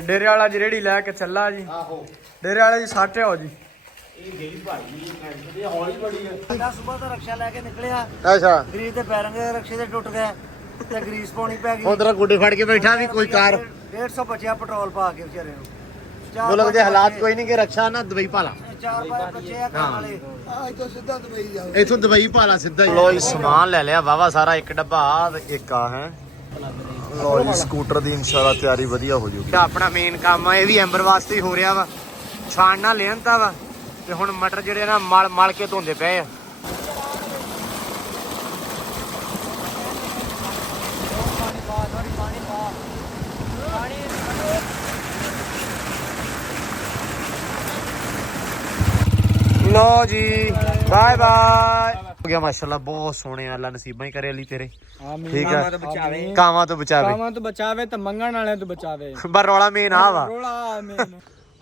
ਡੇਰੇ ਵਾਲਾ ਜੀ ਰੇੜੀ ਲੈ ਕੇ ਚੱਲਾ ਜੀ। ਆਹੋ। ਡੇਰੇ ਵਾਲੇ ਜੀ ਸਾਟੇ ਹੋ ਜੀ। ਇਹ ਗਈ ਭਾਈ ਇਹ ਟੈਂਸ਼ਨ ਦੀ ਹੌਲੀ ਬੜੀ ਹੈ ਸਵੇਰ ਦਾ ਰਕਸ਼ਾ ਲੈ ਕੇ ਨਿਕਲਿਆ। ਅੱਛਾ। ਗਰੀਸ ਦੇ ਪੈਰਾਂ ਦੇ ਰਕਸ਼ੇ ਦੇ ਟੁੱਟ ਗਏ ਤੇ ਗਰੀਸ ਪਾਉਣੀ ਪੈ ਗਈ। ਉਧਰ ਗੁੱਡੇ ਫੜ ਕੇ ਬੈਠਾ ਵੀ ਕੋਈ ਕਾਰ। 150 ਬਚਿਆ ਪੈਟਰੋਲ ਪਾ ਕੇ ਵਿਚਾਰੇ ਨੂੰ। ਬੋਲੋ ਹਾਲਾਤ ਬੱਚੇ- ਕੋਈ ਨਹੀਂ ਕਿ ਰਕਸ਼ਾ ਨਾ ਦੁਬਈ ਭਾਲਾ ਚਾਰ ਪੰਜ ਬੱਚੇ ਆ ਘਰ ਵਾਲੇ। ਇਥੋਂ ਦੁਬਈ ਸਿੱਧਾ ਹੀ। ਲੋ ਜੀ ਸਮਾਨ ਲੈ ਲਿਆ ਵਾਵਾ ਸਾਰਾ ਇੱਕ ਡੱਬਾ ਤੇ ਇੱਕ ਆ ਹੈ। ਲੋ ਜੀ, ਸਕੂਟਰ ਦੀ ਇਨਸ਼ਾਅੱਲਾ ਤਿਆਰੀ ਵਧੀਆ ਹੋ ਜੂਗੀ। ਆਪਣਾ ਮੇਨ ਕੰਮ ਆ, ਇਹ ਵੀ ਐਂਬਰ ਵਾਸਤੇ ਹੀ ਹੋ ਰਿਹਾ ਵਾ। ਛਾਣਨਾ ਲੈਣਤਾ ਵਾ। ਤੇ ਹੁਣ ਮਟਰ ਜਿਹੜੇ ਨਾ ਮਲ ਮਲ ਕੇ ਧੋਂਦੇ ਪਏ ਆ। ਲੋ ਜੀ ਬਾਏ ਬਾਏ ਗਿਆ ਮਾਸ਼ਾਅੱਲਾ ਬਹੁਤ ਸੋਹਣੇ ਆ ਅੱਲਾ ਨਸੀਬਾਂ ਹੀ ਕਰੇ ਅਲੀ ਤੇਰੇ। ਠੀਕ ਆ? ਕਾਵਾਂ ਤੋਂ ਬਚਾਵੇ। ਕਾਵਾਂ ਤੋਂ ਬਚਾਵੇ। ਤੋਂ ਬਚਾਵੇ ਤੇ ਮੰਗਣ ਵਾਲਿਆਂ ਤੋਂ ਬਚਾਵੇ। ਪਰ ਰੌਲਾ ਮੇਨ ਆ ਵਾ। ਰੋਲਾ ਮੇਨ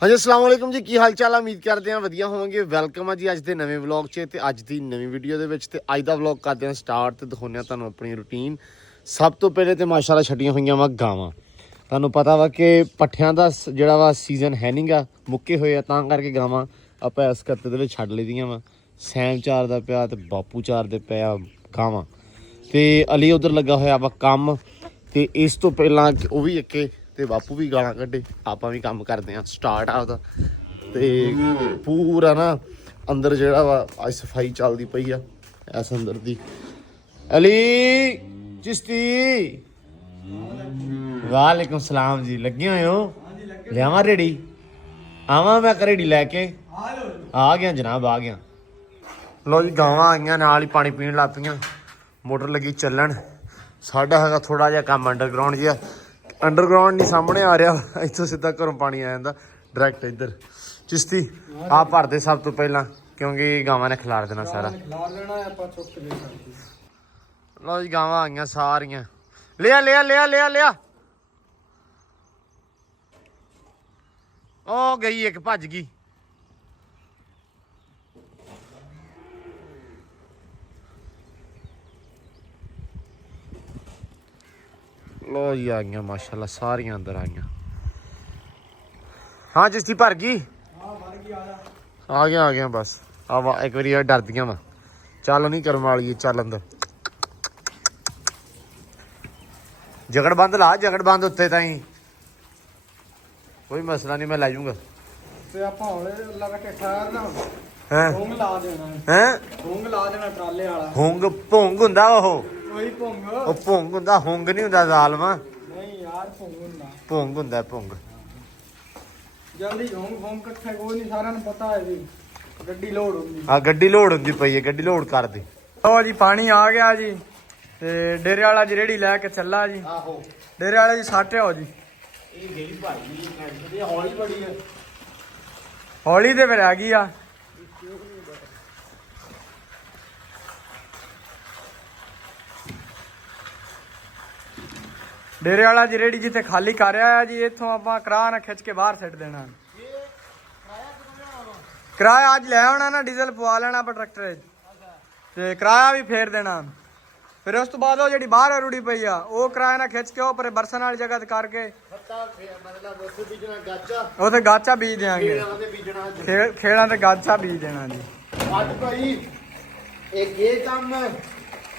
ਹਾਂਜੀ ਅਸਲਾਮ ਵਾਲੇਕੁਮ ਜੀ ਕੀ ਹਾਲ ਚਾਲ ਆ? ਉਮੀਦ ਕਰਦੇ ਆ ਵਧੀਆ ਹੋਵੋਗੇ। ਵੈਲਕਮ ਆ ਜੀ ਅੱਜ ਦੇ ਨਵੇਂ ਵਲੌਗ 'ਚ ਤੇ ਅੱਜ ਦੀ ਨਵੀਂ ਵੀਡੀਓ ਦੇ ਵਿੱਚ ਤੇ ਅੱਜ ਦਾ ਵਲੌਗ ਕਰਦੇ ਆ ਸਟਾਰਟ ਤੇ ਦਿਖਾਉਂਦੇ ਆ ਤੁਹਾਨੂੰ ਆਪਣੀ ਰੁਟੀਨ ਸਭ ਤੋਂ ਪਹਿਲੇ ਤੇ ਮਾਸ਼ਾਅੱਲਾ ਛੱਡੀਆਂ ਹੋਈਆਂ ਵਾ ਗਾਵਾਂ। ਤੁਹਾਨੂੰ ਪਤਾ ਵਾ ਕਿ ਪੱਠਿਆਂ ਦਾ ਸ- ਜਿਹੜਾ ਵਾ ਸੀਜ਼ਨ ਹੈ ਨਹੀਂਗਾ ਮੁੱਕੇ ਹੋਏ ਆ ਤਾਂ ਕਰਕੇ ਗਾਵਾਂ ਆਪਾਂ ਇਸ ਕਰਤੇ ਦੇ ਵਿੱਚ ਛੱਡ ਲਈਆਂ ਵਾ। ਸੈਮ ਚਾਰ ਦਾ ਪਿਆ ਤੇ ਬਾਪੂ ਚਾਰ ਦੇ ਪਿਆ ਗਾਵਾਂ। ਤੇ ਅਲੀ ਉਧਰ ਲੱਗਾ ਹੋਇਆ ਵਾ ਕੰਮ। ਤੇ ਇਸ ਤੋਂ ਪਹਿਲਾਂ ਉਹ ਵੀ ਇੱਕੇ ਤੇ ਬਾਪੂ ਵੀ ਗਾਲਾਂ ਕੱਢੇ। ਆਪਾਂ ਵੀ ਕੰਮ ਕਰਦੇ ਆ ਸਟਾਰਟ ਆ ਉਹਦਾ। ਤੇ ਪੂਰਾ ਨਾ ਅੰਦਰ ਜਿਹੜਾ ਵਾ ਅੱਜ ਸਫ਼ਾਈ ਚੱਲਦੀ ਪਈ ਆ ਐਸ ਅੰਦਰ ਦੀ। ਅਲੀ, ਚਿਸ਼ਤੀ। ਵਾਲੇਕੁਮ ਸਲਾਮ ਜੀ, ਲੱਗੇ ਹੋਏ ਹੋ? ਲਿਆਵਾਂ ਰੇੜੀ? ਆਵਾਂ ਮੈਂ ਕਰੇੜੀ ਲੈ ਕੇ। ਆ ਗਿਆ ਜਨਾਬ, ਆ ਗਿਆ। ਲੋ ਜੀ ਗਾਵਾਂ ਆਈਆਂ ਨਾਲ ਹੀ ਪਾਣੀ ਪੀਣ ਲੱਗ ਪਈਆਂ। ਮੋਟਰ ਲੱਗੀ ਚੱਲਣ। ਸਾਡਾ ਹੈਗਾ ਥੋੜਾ ਜਿਹਾ ਕੰਮ ਅੰਡਰਗਰਾਉਂਡ ਜਿਹਾ। ਅੰਡਰਗਰਾਉਂਡ ਨਹੀਂ ਸਾਹਮਣੇ ਆ ਰਿਹਾ। ਇੱਥੋਂ ਸਿੱਧਾ ਘਰੋਂ ਪਾਣੀ ਆ ਜਾਂਦਾ। ਡਾਇਰੈਕਟ ਇੱਧਰ। ਚਿਸ਼ਤੀ ਆ ਭਰਦੇ ਸਭ ਤੋਂ ਪਹਿਲਾਂ ਕਿਉਂਕਿ ਗਾਵਾਂ ਨੇ ਖਿਲਾਰ ਦੇਣਾ ਸਾਰਾ। ਲਾ ਲੈਣਾ ਆਪਾਂ ਚੁੱਕ ਕੇ ਲਓ ਜੀ ਗਾਵਾਂ ਆ ਗਈਆਂ ਸਾਰੀਆਂ। ਲਿਆ ਲਿਆ ਲਿਆ ਲਿਆ ਲਿਆ। ਉਹ ਗਈ ਇੱਕ ਭੱਜ ਗਈ। ਲੋ ਜੀ ਆ ਗਈਆਂ ਮਾਸ਼ਾਅੱਲਾ ਸਾਰੀਆਂ ਅੰਦਰ ਆ ਗਈਆਂ। ਹਾਂ ਜਿਸ ਦੀ ਭਰ ਗਈ? ਆ ਗਿਆ ਆ ਗਿਆ ਬਸ। ਆ ਵਾ ਇੱਕ ਵਾਰੀ ਡਰਦੀਆਂ ਵਾ। ਚੱਲ ਨਹੀਂ ਕਰਮ ਵਾਲੀ ਚੱਲ ਅੰਦਰ। ਜਗੜ ਬੰਦ ਲਾ ਜਗੜ ਬੰਦ ਉੱਤੇ ਤਾਈ। ਕੋਈ ਮਸਲਾ ਨਹੀਂ ਮੈਂ ਲੈ ਜਾਊਂਗਾ। ਤੇ ਆਪਾਂ ਹੌਲੇ ਲੱਗ ਕੇ ਠਹਿਰਨਾ ਹੈ? ਭੁੰਗ ਲਾ ਦੇਣਾ। ਹੈ? ਭੁੰਗ ਲਾ ਦੇਣਾ ਟਰਾਲੇ ਵਾਲਾ। ਹੁੰਗ ਭੁੰਗ ਹੁੰਦਾ ਉਹ। ਕੋਈ ਭੁੰਗ। ਉਹ ਭੁੰਗ ਹੁੰਦਾ ਹੁੰਗ ਨਹੀਂ ਹੁੰਦਾ ਜ਼ਾਲਮਾ। ਨਹੀਂ ਯਾਰ ਭੁੰਗ ਹੁੰਦਾ। ਭੁੰਗ ਹੁੰਦਾ ਭੁੰਗ। ਜਲਦੀ ਭੁੰਗ ਭੁੰਗ ਇਕੱਠੇ ਕੋਈ ਨਹੀਂ ਸਾਰਿਆਂ ਨੂੰ ਪਤਾ ਹੈ ਜੀ ਗੱਡੀ ਲੋਡ ਹੁੰਦੀ। ਆ ਗੱਡੀ ਲੋਡ ਹੁੰਦੀ ਪਈ ਹੈ ਗੱਡੀ ਲੋਡ ਕਰ ਦੇ ਲਓ ਜੀ ਪਾਣੀ ਆ ਗਿਆ ਜੀ ਤੇ ਡੇਰੇ ਵਾਲਾ ਜੀ ਰੇੜੀ ਲੈ ਕੇ ਚੱਲਾ ਜੀ। ਆਹੋ। ਡੇਰੇ ਵਾਲੇ ਜੀ ਸਾਟੇ ਹੋ ਜੀ। ਇਹ ਗਈ ਭਾਈ ਇਹ ਹੌਲੀ ਬੜੀ ਹੈ। ਹੌਲੀ ਤੇ ਫਿਰ ਆ ਗਈ ਆ। ਡੇਰੇ ਵਾਲਾ ਜੀ ਰੇੜੀ ਜਿੱਥੇ ਖਾਲੀ ਕਰ ਰਿਹਾ ਆ ਜੀ ਇੱਥੋਂ ਆਪਾਂ ਕਿਰਾਇਆ ਨਾ ਖਿੱਚ ਕੇ ਬਾਹਰ ਸਿੱਟ ਦੇਣਾ। ਕਿਰਾਇਆ ਅੱਜ ਲੈ ਆਉਣਾ ਨਾ ਡੀਜ਼ਲ ਪਵਾ ਲੈਣਾ ਆਪਾਂ ਟਰੈਕਟਰ 'ਚ ਤੇ ਕਿਰਾਇਆ ਵੀ ਫੇਰ ਦੇਣਾ। ਫਿਰ ਉਸ ਤੋਂ ਬਾਅਦ ਉਹ ਜਿਹੜੀ ਬਾਹਰ ਰੁੜੀ ਪਈ ਆ ਉਹ ਕਿਰਾਇਆ ਨਾ ਖਿੱਚ ਕੇ ਉਹ ਪਰੇ ਬਰਸਨ ਵਾਲੀ ਜਗ੍ਹਾ ਤੇ ਕਰਕੇ ਉੱਥੇ ਗਾਚਾ ਬੀਜ ਦੇਾਂਗੇ ਖੇੜਾਂ ਤੇ ਗਾਚਾ ਬੀਜ ਦੇਣਾ ਜੀ। ਅੱਜ ਭਾਈ ਇੱਕ ਇਹ ਕੰਮ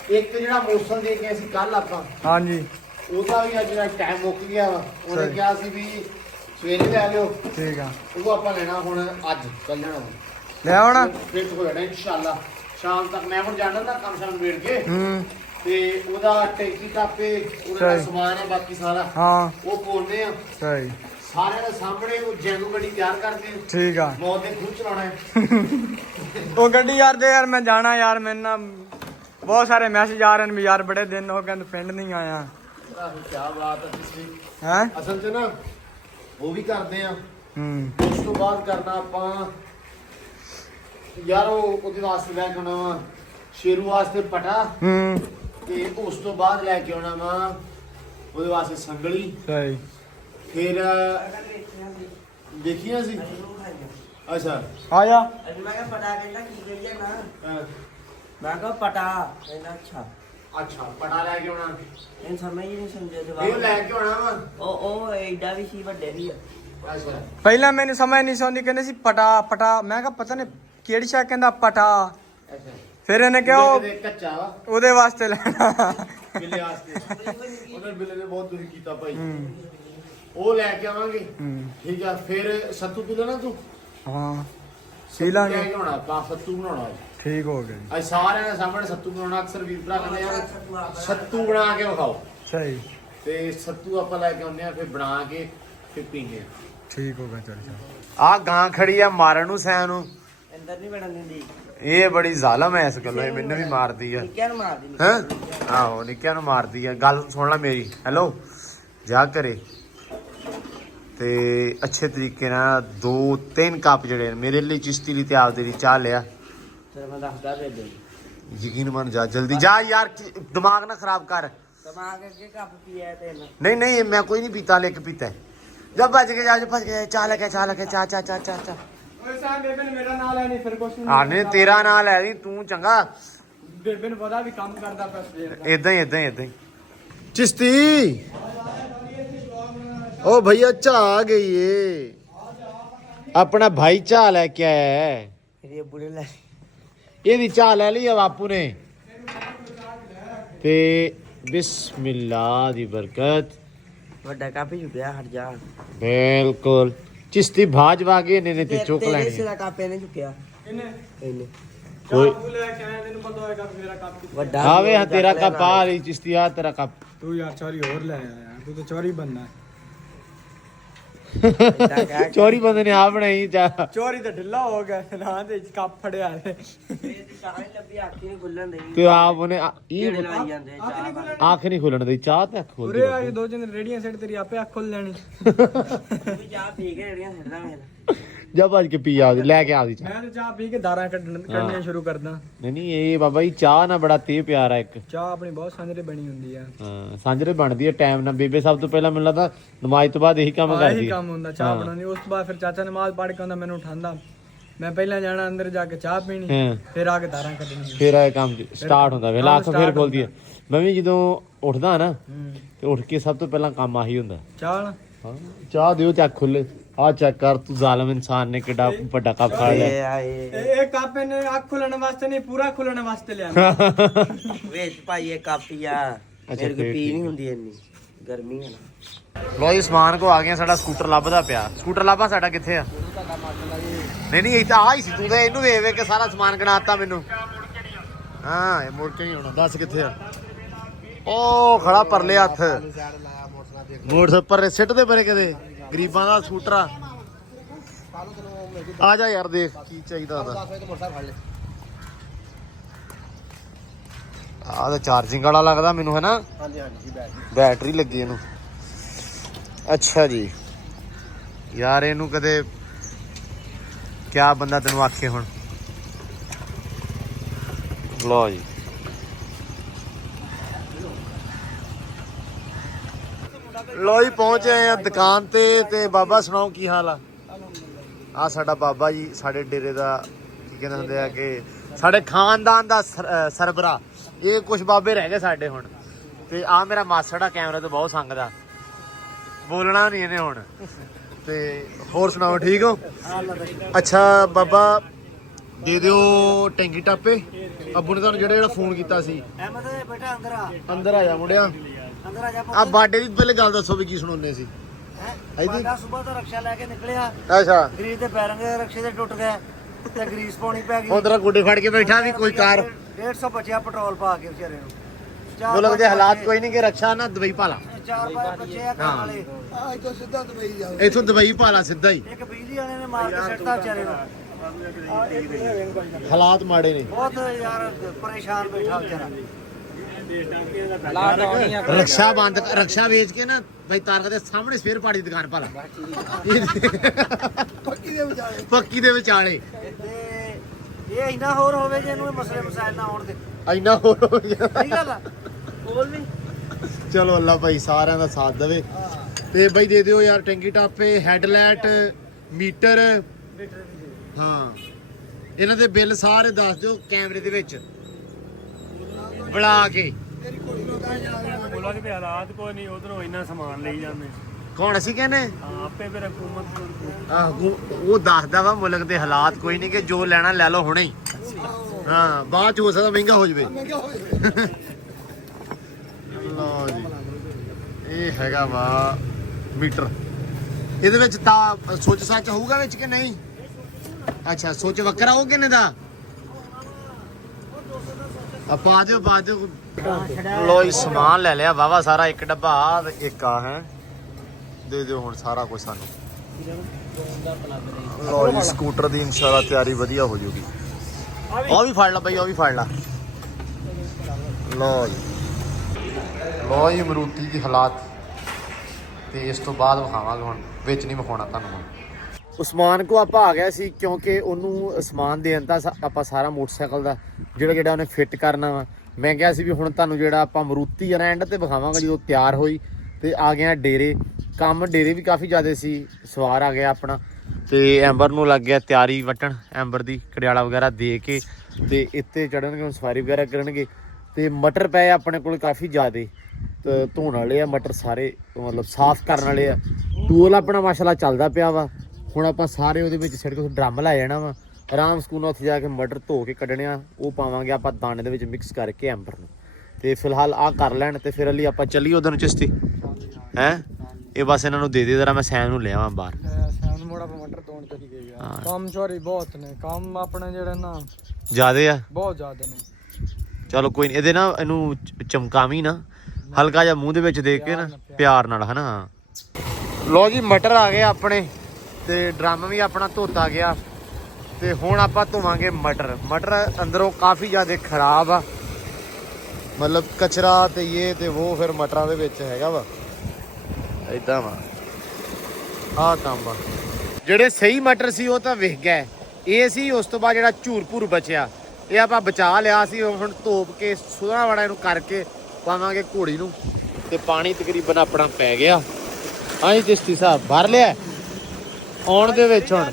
ਇੱਕ ਜਿਹੜਾ ਮੌਸਮ ਦੇ ਕੇ ਅਸੀਂ ਕੱਲ ਆਪਾਂ ਹਾਂਜੀ। ਉਹਦਾ ਵੀ ਅੱਜ ਦਾ ਟਾਈਮ ਮੁੱਕ ਗਿਆ ਵਾ। ਉਹਨੇ ਸਹੀ। ਕਿਹਾ ਸੀ ਵੀ ਸਵੇਰੇ ਲੈ ਲਿਓ। ਠੀਕ ਆ। ਉਹ ਆਪਾਂ ਲੈਣਾ ਹੁਣ ਅੱਜ ਚੱਲ ਜਾਣਾ ਵਾ। ਲੈ ਆਉਣਾ ਫਿਰ ਹੋ ਜਾਣਾ ਇਨਸ਼ਾਅੱਲਾ। ਸ਼ਾਮ ਤੱਕ ਮੈਂ ਹੁਣ ਜਾਣਾ ਨਾ ਕੰਮ ਸ਼ਾਮ ਵੇੜ ਕੇ। ਹੂੰ। ਤੇ ਉਹਦਾ ਟੈਂਕੀ ਟਾਪੇ ਉਹਦਾ ਸਹੀ। ਸਮਾਨ ਹੈ ਬਾਕੀ ਸਾਰਾ। ਹਾਂ। ਉਹ ਕੋਲਨੇ ਆ। ਸਹੀ। ਸਾਰਿਆਂ ਦੇ ਸਾਹਮਣੇ ਉਹ ਜੈਨੂ ਗੱਡੀ ਤਿਆਰ ਕਰਦੇ ਆ। ਠੀਕ ਆ। ਮੌਤ ਦੇ ਖੂਹ ਚਲਾਉਣਾ ਹੈ। ਉਹ ਗੱਡੀ ਯਾਰ ਦੇ ਯਾਰ ਮੈਂ ਜਾਣਾ ਯਾਰ ਮੈਨੂੰ ਨਾ ਬਹੁਤ ਸਾਰੇ ਮੈਸੇਜ ਆ ਰਹੇ ਨੇ ਵੀ ਯਾਰ ਬੜੇ ਦਿਨ ਹੋ ਗਏ ਨੇ ਪਿੰਡ ਨਹੀਂ ਆਇਆ। ਆਹੋ ਕੀ ਬਾਤ ਹੈ ਤੁਸੀਂ। ਹੈ? ਅਸਲ 'ਚ ਨਾ ਉਹ ਵੀ ਕਰਦੇ ਆ। ਹੂੰ। ਉਸ ਤੋਂ ਬਾਅਦ ਕਰਨਾ ਆਪਾਂ ਯਾਰ ਉਹ ਉਹਦੇ ਵਾਸਤੇ ਲੈ ਕੇ ਆਉਣਾ ਵਾ ਸ਼ੇਰੂ ਵਾਸਤੇ ਪਟਾ। ਹੂੰ। ਤੇ ਉਸ ਤੋਂ ਬਾਅਦ ਲੈ ਕੇ ਆਉਣਾ ਵਾ ਉਹਦੇ ਵਾਸਤੇ ਸੰਗਲੀ। ਸਹੀ। ਫਿਰ ਦੇਖੀਆਂ ਸੀ? ਅੱਛਾ। ਆ ਜਾ। ਅੱਜ ਮੈਂ ਕਿਹਾ ਪਟਾ ਕਹਿੰਦਾ ਕੀ ਕਰੀਏ ਨਾ। ਅਹ, ਮੈਂ ਕਿਹਾ ਪਟਾ ਕਹਿੰਦਾ ਅੱਛਾ। ਅੱਛਾ ਪਟਾ ਲੈ ਕੇ ਆਉਣਾ ਇਹ ਸਮਝ ਹੀ ਨਹੀਂ ਸਮਝਿਆ ਇਹ ਜਵਾਬ ਲੈ ਕੇ ਆਉਣਾ ਵਾ? ਉਹ ਉਹ ਐਡਾ ਵੀ ਸੀ ਵੱਡੇ ਵੀ ਆ। ਅੱਛਾ। ਪਹਿਲਾਂ ਮੈਨੂੰ ਸਮਝ ਨਹੀਂ ਸੌਂਦੀ ਕਹਿੰਦੇ ਸੀ ਪਟਾ ਪਟਾ। ਮੈਂ ਕਿਹਾ ਪਤਾ ਨਹੀਂ ਕਿਹੜੀ ਸ਼ਾ ਕਹਿੰਦਾ ਪਟਾ। ਅੱਛਾ। ਫਿਰ ਇਹਨੇ ਕਿਹਾ ਉਹ ਕੱਚਾ ਵਾ। ਉਹਦੇ ਵਾਸਤੇ ਲੈਣਾ। ਬਿੱਲੇ ਵਾਸਤੇ। ਉਹਨੇ ਬਿੱਲੇ ਨੇ ਬਹੁਤ ਦੁਖੀ ਕੀਤਾ ਭਾਈ। ਉਹ ਲੈ ਕੇ ਆਵਾਂਗੇ। ਹੂੰ। ਠੀਕ ਆ ਫਿਰ ਸੱਤੂ ਪੀ ਲੈਣਾ ਤੂੰ? ਹਾਂ। ਸੀ ਲਾਂਗੇ। ਲੈ ਕੇ ਆਉਣਾ ਪਾ ਸੱਤੂ ਬਣਾਉਣਾ ਠੀਕ ਹੋ ਗਿਆ ਜੀ। ਅੱਜ ਸਾਰਿਆਂ ਦੇ ਸਾਹਮਣੇ ਸੱਤੂ ਬਣਾਉਣਾ ਅਕਸਰ ਵੀਰ ਭਰਾ ਕਹਿੰਦੇ ਯਾਰ ਸੱਤੂ ਬਣਾ ਕੇ ਵਿਖਾਓ। ਸਹੀ। ਤੇ ਸੱਤੂ ਆਪਾਂ ਲੈ ਕੇ ਆਉਂਦੇ ਆ ਫਿਰ ਬਣਾ ਕੇ ਫਿਰ ਪੀਂਦੇ ਆ। ਠੀਕ ਹੋ ਗਿਆ ਚਲ ਚਲ। ਆ ਗਾਂ ਖੜੀ ਆ ਮਾਰਨ ਨੂੰ ਸੈਨ ਨੂੰ। ਅੰਦਰ ਨਹੀਂ ਵੜਨ ਦਿੰਦੀ। ਇਹ ਬੜੀ ਜ਼ਾਲਮ ਐ ਇਸ ਗੱਲੋਂ ਇਹ ਮੈਨੂੰ ਵੀ ਮਾਰਦੀ ਆ। ਨਿੱਕਿਆਂ ਨੂੰ ਮਾਰਦੀ ਹੈ? ਆਹੋ ਨਿੱਕਿਆਂ ਨੂੰ ਮਾਰਦੀ ਆ। ਗੱਲ ਸੁਣ ਲੈ ਮੇਰੀ ਹੈਲੋ? ਜਾ ਕਰੇ ਤੇ ਅੱਛੇ ਤਰੀਕੇ ਨਾਲ ਦੋ ਤਿੰਨ ਕੱਪ ਜਿਹੜੇ ਨੇ ਮੇਰੇ ਲਈ ਚਿਸ਼ਤੀ ਲਈ ਤੇ ਆਪਦੇ ਲਈ ਚਾਹ ਲਿਆ। ਤੇਰੇ ਮੈਂ ਦੱਸਦਾ ਬੇਬੇ ਯਕੀਨ ਮੰਨ ਜਾ ਜਲਦੀ ਜਾ ਯਾਰ ਕੀ- ਦਿਮਾਗ ਨਾ ਖਰਾਬ ਕਰ। ਦਿਮਾਗ ਅੱਗੇ ਕੱਪ ਪੀਆ ਤੈਨੂੰ ਨਹੀਂ ਨਹੀਂ ਮੈਂ ਕੋਈ ਨਹੀਂ ਪੀਤਾ ਲੈ ਕੇ ਪੀਤਾ। ਹੈ। ਜਾ ਭੱਜ ਕੇ ਜਾ ਜਾ ਭੱਜ ਕੇ ਜਾ, ਚਾਹ ਲੈ ਕੇ ਚਾਹ ਲੈ ਕੇ ਚਾਹ ਚਾਹ ਚਾਹ ਚਾਹ ਚਾਹ। ਓਏ ਸਾਂ ਬੇਬੇ ਨੇ ਮੇਰਾ ਨਾਂ ਲੈ ਨਹੀਂ ਫਿਰ ਕੁਛ ਨਹੀਂ ਆਨੇ ਤੇਰਾ ਨਾਂ ਲੈ ਰਹੀ ਤੂੰ ਚੰਗਾ। ਬੇਬੇ ਨੂੰ ਪਤਾ ਵੀ ਕੰਮ ਕਰਦਾ ਪਿਆ ਸਵੇਰ ਦਾ। ਇਦਾਂ ਹੀ ਇਦਾਂ ਹੀ ਇਦਾਂ ਹੀ। ਚਿਸ਼ਤੀ। ਓ ਭਈਆ ਚਾਹ ਆ ਗਈ ਏ। ਆਪਣਾ ਭਾਈ ਚਾਹ ਲੈ ਕੇ ਆਇਆ ਹੈ। ਇਹ ਬੁੜੇ ਲੈ ਇਹਦੀ ਚਾਹ ਲੈ ਲਈ ਆ ਬਾਪੂ ਨੇ। ਤੇ ਬਿਸਮਿਲ੍ਲਾ ਦੀ ਬਰਕਤ। ਵੱਡਾ ਕੱਪ ਚੁੱਕਿਆ ਹਟ ਜਾ। ਬਿਲਕੁਲ। ਚਿਸ਼ਤੀ ਭਾਜ ਵਾਗੇ ਨੇ ਨੇ ਤੇ ਚੁੱਕ ਤੇਰੇ ਲੈਣੀ। ਸਿਰਾ ਕੱਪ ਇਹਨੇ ਚੁੱਕਿਆ। ਇਹਨੇ ਇਹਨੇ। ਕੋਈ ਲੈ ਕੇ ਆਇਆ ਤੈਨੂੰ ਪਤਾ ਹੋਏਗਾ ਮੇਰਾ ਕੱਪ। ਵੱਡਾ ਆਵੇ ਹਾਂ ਤੇਰਾ ਕੱਪ ਆ ਰਹੀ ਚਿਸ਼ਤੀ ਆ ਤੇਰਾ ਕੱਪ ਤੂੰ ਯਾਰ ਚੋਰੀ ਹੋਰ ਲੈ ਆਇਆ ਤੂੰ ਤਾਂ ਚੋਰੀ ਬੰਨਾ ਚੋਰੀ ਬੰਦੇ ਨੇ ਆ ਬਣਾਈ ਚਾਹ ਚੋਰੀ ਤਾਂ ਢਿੱਲਾ ਹੋ ਗਿਆ ਨਾ ਤੇ ਕੱਪ ਫੜਿਆ ਤੇ ਚਾਹ ਨਹੀਂ ਲੱਭੀ ਆਖੀ ਨਹੀਂ ਖੁੱਲਣ ਦੇਈ ਤੇ ਆਪ ਉਹਨੇ ਆ- ਇਹ ਅੱਖ ਨਹੀਂ ਖੋਲਣ ਦੀ? ਚਾਹ ਤੇ ਖੋਲ ਉਰੇ ਆ ਕੇ ਦੋ ਜਨ ਰੇੜੀਆਂ ਸੈੱਟ ਤੇਰੀ ਆਪੇ ਅੱਖ ਖੁੱਲ ਲੈਣੀ। ਵੀ ਜਾ ਭੱਜ ਕੇ ਪੀ ਆ ਉਹਦੀ, ਲੈ ਕੇ ਆ ਦੀ ਚਾਹ। ਮੈਂ ਤਾਂ ਚਾਹ ਪੀ ਕੇ ਦਾਰਾਂ ਕੱਢਣ ਕੱਢਣੀਆਂ ਸ਼ੁਰੂ ਕਰਦਾ। ਨਹੀਂ ਨਹੀਂ ਇਹ ਬਾਬਾ ਜੀ ਚਾਹ ਨਾ ਬੜਾ ਤੇ ਪਿਆਰ ਇੱਕ। ਚਾਹ ਆਪਣੀ ਬਹੁਤ ਸਾਂਝਰੇ ਬਣੀ ਹੁੰਦੀ ਆ। ਹਾਂ ਸਾਂਝਰੇ ਬਣਦੀ ਹੈ ਟਾਈਮ ਨਾਲ। ਬੇਬੇ ਸਭ ਤੋਂ ਪਹਿਲਾਂ ਮੈਨੂੰ ਲੱਗਦਾ ਨਮਾਜ਼ ਤੋਂ ਬਾਅਦ ਇਹੀ ਕੰਮ ਆਹ ਕਰਦੀ ਇਹੀ ਹੈ ਕੰਮ ਹੁੰਦਾ ਚਾਹ ਬਣਾਉਣੀ ਉਸ ਤੋਂ ਬਾਅਦ ਫਿਰ ਚਾਚਾ ਨਮਾਜ਼ ਪੜ੍ਹ ਕੇ ਆਉਂਦਾ ਮੈਨੂੰ ਉਠਾਉਂਦਾ। ਮੈਂ ਪਹਿਲਾਂ ਜਾਣਾ ਅੰਦਰ ਜਾ ਕੇ ਚਾਹ ਪੀਣੀ ਹਾਂ। ਫਿਰ ਆ ਕੇ ਦਾਰਾਂ ਕੱਢਣੀਆਂ। ਫਿਰ ਇਹ ਕੰਮ ਸਟਾਰਟ ਹੁੰਦਾ ਅੱਖ ਕੰਮ ਫਿਰ ਖੋਲਦੀ ਹੈ ਮੈਂ ਵੀ ਜਦੋਂ ਉੱਠਦਾ ਨਾ ਹੂੰ। ਤੇ ਉੱਠ ਕੇ ਸਭ ਤੋਂ ਪਹਿਲਾਂ ਕੰਮ ਆਹੀ ਹੁੰਦਾ। ਚਾਹ ਹਾਂ। ਚਾਹ ਦਿਓ ਤੇ ਅੱਖ ਖੁੱਲੇ ਆ ਚੈੱਕ ਕਰ ਤੂੰ ਜ਼ਾਲਮ ਇਨਸਾਨ ਨੇ ਕਿੱਡਾ ਵੱਡਾ ਕੱਪ ਖਾ ਲਿਆ। ਇਹ ਆਏ ਇਹ ਕੱਪ ਇਹਨੇ ਅੱਖ ਖੁੱਲਣ ਵਾਸਤੇ ਨਹੀਂ ਪੂਰਾ ਖੁੱਲਣ ਵਾਸਤੇ ਲਿਆ। ਵੇਚ ਭਾਈ ਇਹ ਕਾਪੀ ਆ। ਮੇਰੇ ਕੋਲ ਫਿਰ ਪੀ ਨਹੀਂ ਹੁੰਦੀ ਇੰਨੀ। ਗਰਮੀ ਹੈ ਨਾ। ਲੋ ਜੀ ਸਮਾਨ ਕੋ ਆ ਗਿਆ ਸਾਡਾ ਸਕੂਟਰ ਲੱਭਦਾ ਪਿਆ। ਸਕੂਟਰ ਲੱਭਾ ਸਾਡਾ ਕਿੱਥੇ ਆ? ਨਹੀਂ ਨਹੀਂ ਇਹ ਤਾਂ ਆ ਹੀ ਸੀ। ਤੂੰ ਤਾਂ ਇਹਨੂੰ ਵੇਖ ਵੇਖ ਕੇ ਸਾਰਾ ਸਮਾਨ ਗਣਾਤਾ ਮੈਨੂੰ। ਹਾਂ ਇਹ ਮੁੜ ਕੇ ਨਹੀਂ ਆਉਣਾ। ਦੱਸ ਕਿੱਥੇ ਆ? ਉਹ ਖੜਾ ਪਰਲੇ ਹੱਥ। ਮੋਟਰ ਪਰ ਸਿੱਟ ਦੇ ਪਰੇ ਕਦੇ ਗਰੀਬਾਂ ਦਾ ਸਕੂਟਰ। ਆ ਆ ਜਾ ਯਾਰ ਦੇਖ ਕੀ ਚਾਹੀਦਾ ਉਹਦਾ। ਆਹ ਤਾਂ ਚਾਰਜਿੰਗ ਵਾਲਾ ਲੱਗਦਾ ਮੈਨੂੰ ਹੈ ਨਾ ਹਾਂਜੀ ਹਾਂਜੀ ਬੈਠ ਬੈਟਰੀ ਲੱਗੀ ਇਹਨੂੰ। ਅੱਛਾ ਜੀ। ਯਾਰ ਇਹਨੂੰ ਕਦੇ ਕਿਆ ਬੰਦਾ ਤੈਨੂੰ ਆਖੇ ਹੁਣ? ਲੋ ਜੀ। ਲੋ ਜੀ ਪਹੁੰਚੇ ਆ ਦੁਕਾਨ ਤੇ ਤੇ ਬਾਬਾ ਸੁਣਾਓ ਕੀ ਹਾਲ ਆ? ਆ ਸਾਡਾ ਬਾਬਾ ਜੀ ਸਾਡੇ ਡੇਰੇ ਦਾ ਕੀ ਕਹਿੰਦੇ ਹੁੰਦੇ ਆ ਕਿ ਸਾਡੇ ਖਾਨਦਾਨ ਦਾ ਸਰਬਰਾ। ਇਹ ਕੁਝ ਬਾਬੇ ਰਹਿ ਗਏ ਸਾਡੇ ਹੁਣ। ਤੇ ਆ ਮੇਰਾ ਮਾਸੜਾ ਕੈਮਰੇ ਤੋਂ ਬਹੁਤ ਸੰਗਦਾ। ਬੋਲਣਾ ਨਹੀਂ ਇਹਨੇ ਹੁਣ। ਤੇ ਹੋਰ ਸੁਣਾਓ ਠੀਕ ਹੋ? ਅੱਛਾ ਬਾਬਾ ਦੇ ਦਿਓ ਟੈਂਕੀ ਟਾਪੇ। ਅੱਬੂ ਨੇ ਤੁਹਾਨੂੰ ਜਿਹੜਾ ਜਿਹੜਾ ਫੋਨ ਕੀਤਾ ਸੀ। ਅਹਿਮਦ ਬੇਟਾ ਅੰਦਰ ਆ। ਅੰਦਰ ਆ ਜਾ ਮੁੰਡਿਆ। ਅੰਦਰ ਆ ਜਾ ਆ ਬਾਡੇ ਦੀ ਪਹਿਲੇ ਗੱਲ ਦੱਸੋ ਵੀ ਕੀ ਸੁਣਾਉਂਦੇ ਸੀ? ਇਹਦੀ- ਬਾਡਾ ਸਵੇਰ ਤੋਂ ਰਕਸ਼ਾ ਲੈ ਕੇ ਨਿਕਲਿਆ। ਅੱਛਾ। ਗਰੀਸ ਦੇ ਪੈਰਾਂ ਦੇ ਰਕਸ਼ੇ ਦੇ ਟੁੱਟ ਗਏ ਤੇ ਗਰੀਸ ਪਾਉਣੀ ਪੈ ਗਈ। ਉਧਰ ਗੁੱਡੇ ਫੜ ਕੇ ਬੈਠਾ ਵੀ ਕੋਈ ਕਾਰ। 150 ਬਚਿਆ ਪੈਟਰੋਲ ਪਾ ਕੇ ਵਿਚਾਰੇ ਨੂੰ। ਚਾਰ ਉਹ ਲੱਗਦੇ ਪੰਜ ਹਾਲਾਤ ਬੱਚੇ- ਕੋਈ ਨਹੀਂ ਕਿ ਰਕਸ਼ਾ ਨਾ ਦਵਾਈ ਪਾਲਾ। ਚਾਰ ਪੰਜ ਬੱਚੇ ਆ ਕੰਮ ਵਾਲੇ। ਇਥੋਂ ਦਵਾਈ ਪਾਲਾ ਸਿੱਧਾ ਹੀ। ਇੱਕ ਬਿਜਲੀ ਵਾਲੇ ਨੇ ਮਾਰ ਕੇ ਸਿੱਟਾ ਵਿਚਾਰੇ ਨੂੰ। ਹਾਲਾਤ ਮਾੜੇ ਨੇ। ਬਹੁਤ ਯਾਰ ਪਰੇਸ਼ਾਨ ਬੈਠਾ ਵਿਚਾਰਾ। ਰਕਸ਼ਾ ਬੰਦ ਰਕਸ਼ਾ ਵੇਚ ਕੇ ਨਾ ਬਈ ਤਾਰਕ ਦੇ ਸਾਹਮਣੇ ਸਪੇਅਰ ਪਾੜੀ ਦੁਕਾਨ ਪਾਲਾ ਪੱਕੀ ਦੇ ਵਿਚਾਰੇ ਪੱਕੀ ਦੇ ਵਿਚਾਲੇ। ਤੇ ਇਹ ਇੰਨਾ ਹੋਰ ਹੋਵੇ ਜੇ ਇਹਨੂੰ ਇਹ ਮਸਲੇ ਮਸਾਇਲ ਨਾ ਹੋਣ ਦੇ ਇੰਨਾ ਹੋਰ ਹੋ ਗਿਆ। ਸਹੀ ਗੱਲ ਆ। ਬੋਲ ਵੀ। ਚਲੋ ਅੱਲਾ ਭਾਈ ਸਾਰਿਆਂ ਦਾ ਸਾਥ ਦੇਵੇ। ਤੇ ਬਈ ਦੇ ਦਿਓ ਯਾਰ ਟੈਂਕੀ ਟਾਪੇ ਹੈਡਲਾਈਟ ਮੀਟਰ। ਹਾਂ। ਇਹਨਾਂ ਦੇ ਬਿੱਲ ਸਾਰੇ ਦੱਸ ਦਿਓ ਕੈਮਰੇ ਦੇ ਵਿੱਚ। ਬੁਲਾ ਕੇ। ਬੋਲਾ ਕਿ ਹਾਲਾਤ ਕੋਈ ਨਹੀਂ ਉਧਰੋਂ ਇੰਨਾ ਸਮਾਨ ਲਈ ਜਾਂਦੇ। ਕੌਣ ਅਸੀਂ ਕਹਿੰਦੇ? ਹਾਂ ਆਪੇ ਫਿਰ ਹਕੂਮਤ ਆਹ ਉਹ ਉਹ ਦੱਸਦਾ ਵਾ ਮੁਲਕ ਦੇ ਹਾਲਾਤ ਕੋਈ ਨਹੀਂ ਕਿ ਜੋ ਲੈਣਾ ਲੈ ਲਓ ਹੁਣੇ ਹੀ। ਹਾਂ ਬਾਅਦ ਚ ਹੋ ਸਕਦਾ ਮਹਿੰਗਾ ਹੋ ਜਵੇ। ਲਓ ਜੀ। ਇਹ ਹੈਗਾ ਵਾ ਮੀਟਰ। ਇਹਦੇ ਵਿੱਚ ਤਾਂ ਸੋਚ ਸੱਚ ਹੋਊਗਾ ਵਿੱਚ ਕਿ ਨਹੀਂ? ਅੱਛਾ ਸੋਚ ਵੱਖਰਾ ਹੋ ਕਿੰਨੇ ਦਾ? ਆ, ਪਾ ਦਿਓ ਪਾ ਦਿਓ। ਲੋ ਜੀ, ਸਮਾਨ ਲੈ ਲਿਆ। ਵਾਵਾ ਸਾਰਾ ਇੱਕ ਡੱਬਾ ਆ ਤੇ ਇੱਕ ਆ, ਹੈ। ਦੇ ਦਿਓ ਹੁਣ ਸਾਰਾ ਕੁਝ ਸਾਨੂੰ। ਲੋ ਸਕੂਟਰ ਦੀ ਇਨਸ਼ਾਅੱਲਾ ਤਿਆਰੀ ਵਧੀਆ ਹੋ ਜੂਗੀ। ਉਹ ਵੀ ਫੜ ਲਾ ਬਈ, ਉਹ ਵੀ ਫੜ ਲਾ। ਲੋ ਜੀ। ਲੋ ਜੀ ਮਰੂਤੀ ਦੀ ਹਾਲਾਤ। ਤੇ ਇਸ ਤੋਂ ਬਾਅਦ ਵਿਖਾਵਾਂਗੇ ਹੁਣ। ਵਿੱਚ ਨਹੀਂ ਵਿਖਾਉਣਾ ਤੁਹਾਨੂੰ। ਉਸਮਾਨ ਕੋ ਆਪਾਂ ਆ ਗਿਆ ਸੀ ਕਿਉਂਕਿ ਉਹਨੂੰ ਸਮਾਨ ਦੇਣ ਤਾਂ ਆਪਾਂ ਸਾਰਾ ਮੋਟਰਸਾਈਕਲ ਦਾ ਜਿਹੜਾ ਜਿਹੜਾ ਉਹਨੇ ਫਿੱਟ ਕਰਨਾ ਵਾ। ਮੈਂ ਕਿਹਾ ਸੀ ਵੀ ਹੁਣ ਤੁਹਾਨੂੰ ਜਿਹੜਾ ਆਪਾਂ ਮਰੂਤੀ ਆ ਐਂਡ ਤੇ ਵਿਖਾਵਾਂਗੇ ਜਦੋਂ ਤਿਆਰ ਹੋਈ ਤੇ ਆ ਗਿਆ ਡੇਰੇ। ਕੰਮ ਡੇਰੇ ਵੀ ਕਾਫੀ ਜ਼ਿਆਦਾ ਸੀ, ਸਵਾਰ ਆ ਗਿਆ ਆਪਣਾ। ਤੇ ਐਂਬਰ ਨੂੰ ਲੱਗ ਗਿਆ ਤਿਆਰੀ ਵਟਣ, ਐਂਬਰ ਦੀ ਕੜਿਆਲਾ ਵਗੈਰਾ ਦੇ ਕੇ ਤੇ ਇੱਥੇ ਚੜਨਗੇ ਹੁਣ ਸਵਾਰੀ ਵਗੈਰਾ ਕਰਨਗੇ। ਤੇ ਮਟਰ ਪਏ ਆਪਣੇ ਕੋਲ ਕਾਫੀ ਜ਼ਿਆਦੇ। ਧੋਣ ਵਾਲੇ ਆ ਮਟਰ ਸਾਰੇ, ਮਤਲਬ ਸਾਫ਼ ਕਰਨ ਵਾਲੇ ਆ। ਟੂਲ ਆਪਣਾ ਮਾਸ਼ਾਅੱਲਾ ਚੱਲਦਾ ਪਿਆ ਵਾ। ਹੁਣ ਆਪਾਂ ਸਾਰੇ ਉਹਦੇ ਵਿੱਚ ਸਿਰ ਕੇ ਡਰਮ ਲੈ ਜਾਣਾ ਵਾ। ਆਰਾਮ ਸਕੂਨ ਉੱਥੇ ਜਾ ਕੇ ਮਟਰ ਧੋ ਕੇ ਕੱਢਣੇ ਆ। ਉਹ ਪਾਵਾਂਗੇ ਆਪਾਂ ਦਾਣੇ ਦੇ ਵਿੱਚ ਮਿਕਸ ਕਰਕੇ ਐਂਬਰ ਨੂੰ। ਤੇ ਫਿਲਹਾਲ ਆ ਕਰ ਲੈਣ ਤੇ ਫਿਰ ਅਲੀ ਆਪਾਂ ਚੱਲੀਏ ਉਧਰ ਨੂੰ ਚਿਸ਼ਤੀ। ਹੈ? ਇਹ ਬਸ ਇਹਨਾਂ ਨੂੰ ਦੇ ਦੇ ਜ਼ਰਾ ਮੈਂ ਸੈਮ ਨੂੰ ਲੈ ਆਵਾਂ ਬਾਹਰ। ਸਾਨ ਮੋੜਾ ਮਟਰ ਤੋੜ ਚਲੀ ਗਈ। ਕੰਮ ਚੋਰੀ ਬਹੁਤ ਨੇ। ਕੰਮ ਆਪਣੇ ਜਿਹੜੇ ਨਾ ਜਿਆਦੇ ਆ? ਬਹੁਤ ਜ਼ਿਆਦਾ ਨੇ। ਚਲੋ ਕੋਈ ਨਹੀਂ ਇਹਦੇ ਨਾ ਇਹਨੂੰ ਚਮਕਾਵੀਂ ਨਾ। ਹਲਕਾ ਜਿਹਾ ਮੂੰਹ ਦੇ ਵਿੱਚ ਦੇ ਕੇ ਨਾ ਪਿਆਰ ਨਾਲ ਹਨਾ? ਲੋ ਜੀ ਮਟਰ ਆ ਗਏ ਆਪਣੇ। ਤੇ ਡਰਮ ਵੀ ਆਪਣਾ ਧੋਤਾ ਗਿਆ ਤੇ ਹੁਣ ਆਪਾਂ ਧੋਵਾਂਗੇ ਮਟਰ। ਮਟਰ ਅੰਦਰੋਂ ਕਾਫੀ ਜ਼ਿਆਦਾ ਖਰਾਬ ਆ। ਮਤਲਬ ਕਚਰਾ ਤੇ ਇਹ ਤੇ ਉਹ ਫਿਰ ਮਟਰਾਂ ਦੇ ਵਿੱਚ ਹੈਗਾ ਵਾ। ਏਦਾਂ ਵਾ। ਆ। ਜਿਹੜੇ ਸਹੀ ਮਟਰ ਸੀ ਉਹ ਤਾਂ ਵਿਕ ਗਏ। ਇਹ ਸੀ ਉਸ ਤੋਂ ਬਾਅਦ ਜਿਹੜਾ ਝੂਰ ਭੂਰ ਬਚਿਆ। ਇਹ ਆਪਾਂ ਬਚਾ ਲਿਆ ਸੀ ਹੁਣ ਧੋਪ ਕੇ ਸੁਧਰਾ ਵਾਲਾ ਇਹਨੂੰ ਕਰਕੇ ਪਾਵਾਂਗੇ ਘੋੜੀ ਨੂੰ। ਤੇ ਪਾਣੀ ਤਕਰੀਬਨ ਆਪਣਾ ਪੈ ਗਿਆ। ਹਾਂਜੀ ਚਿਸ਼ਤੀ ਸਾਹਿਬ ਭਰ ਲਿਆ ਆਉਣ ਦੇ ਵਿੱਚ ਹੁਣ।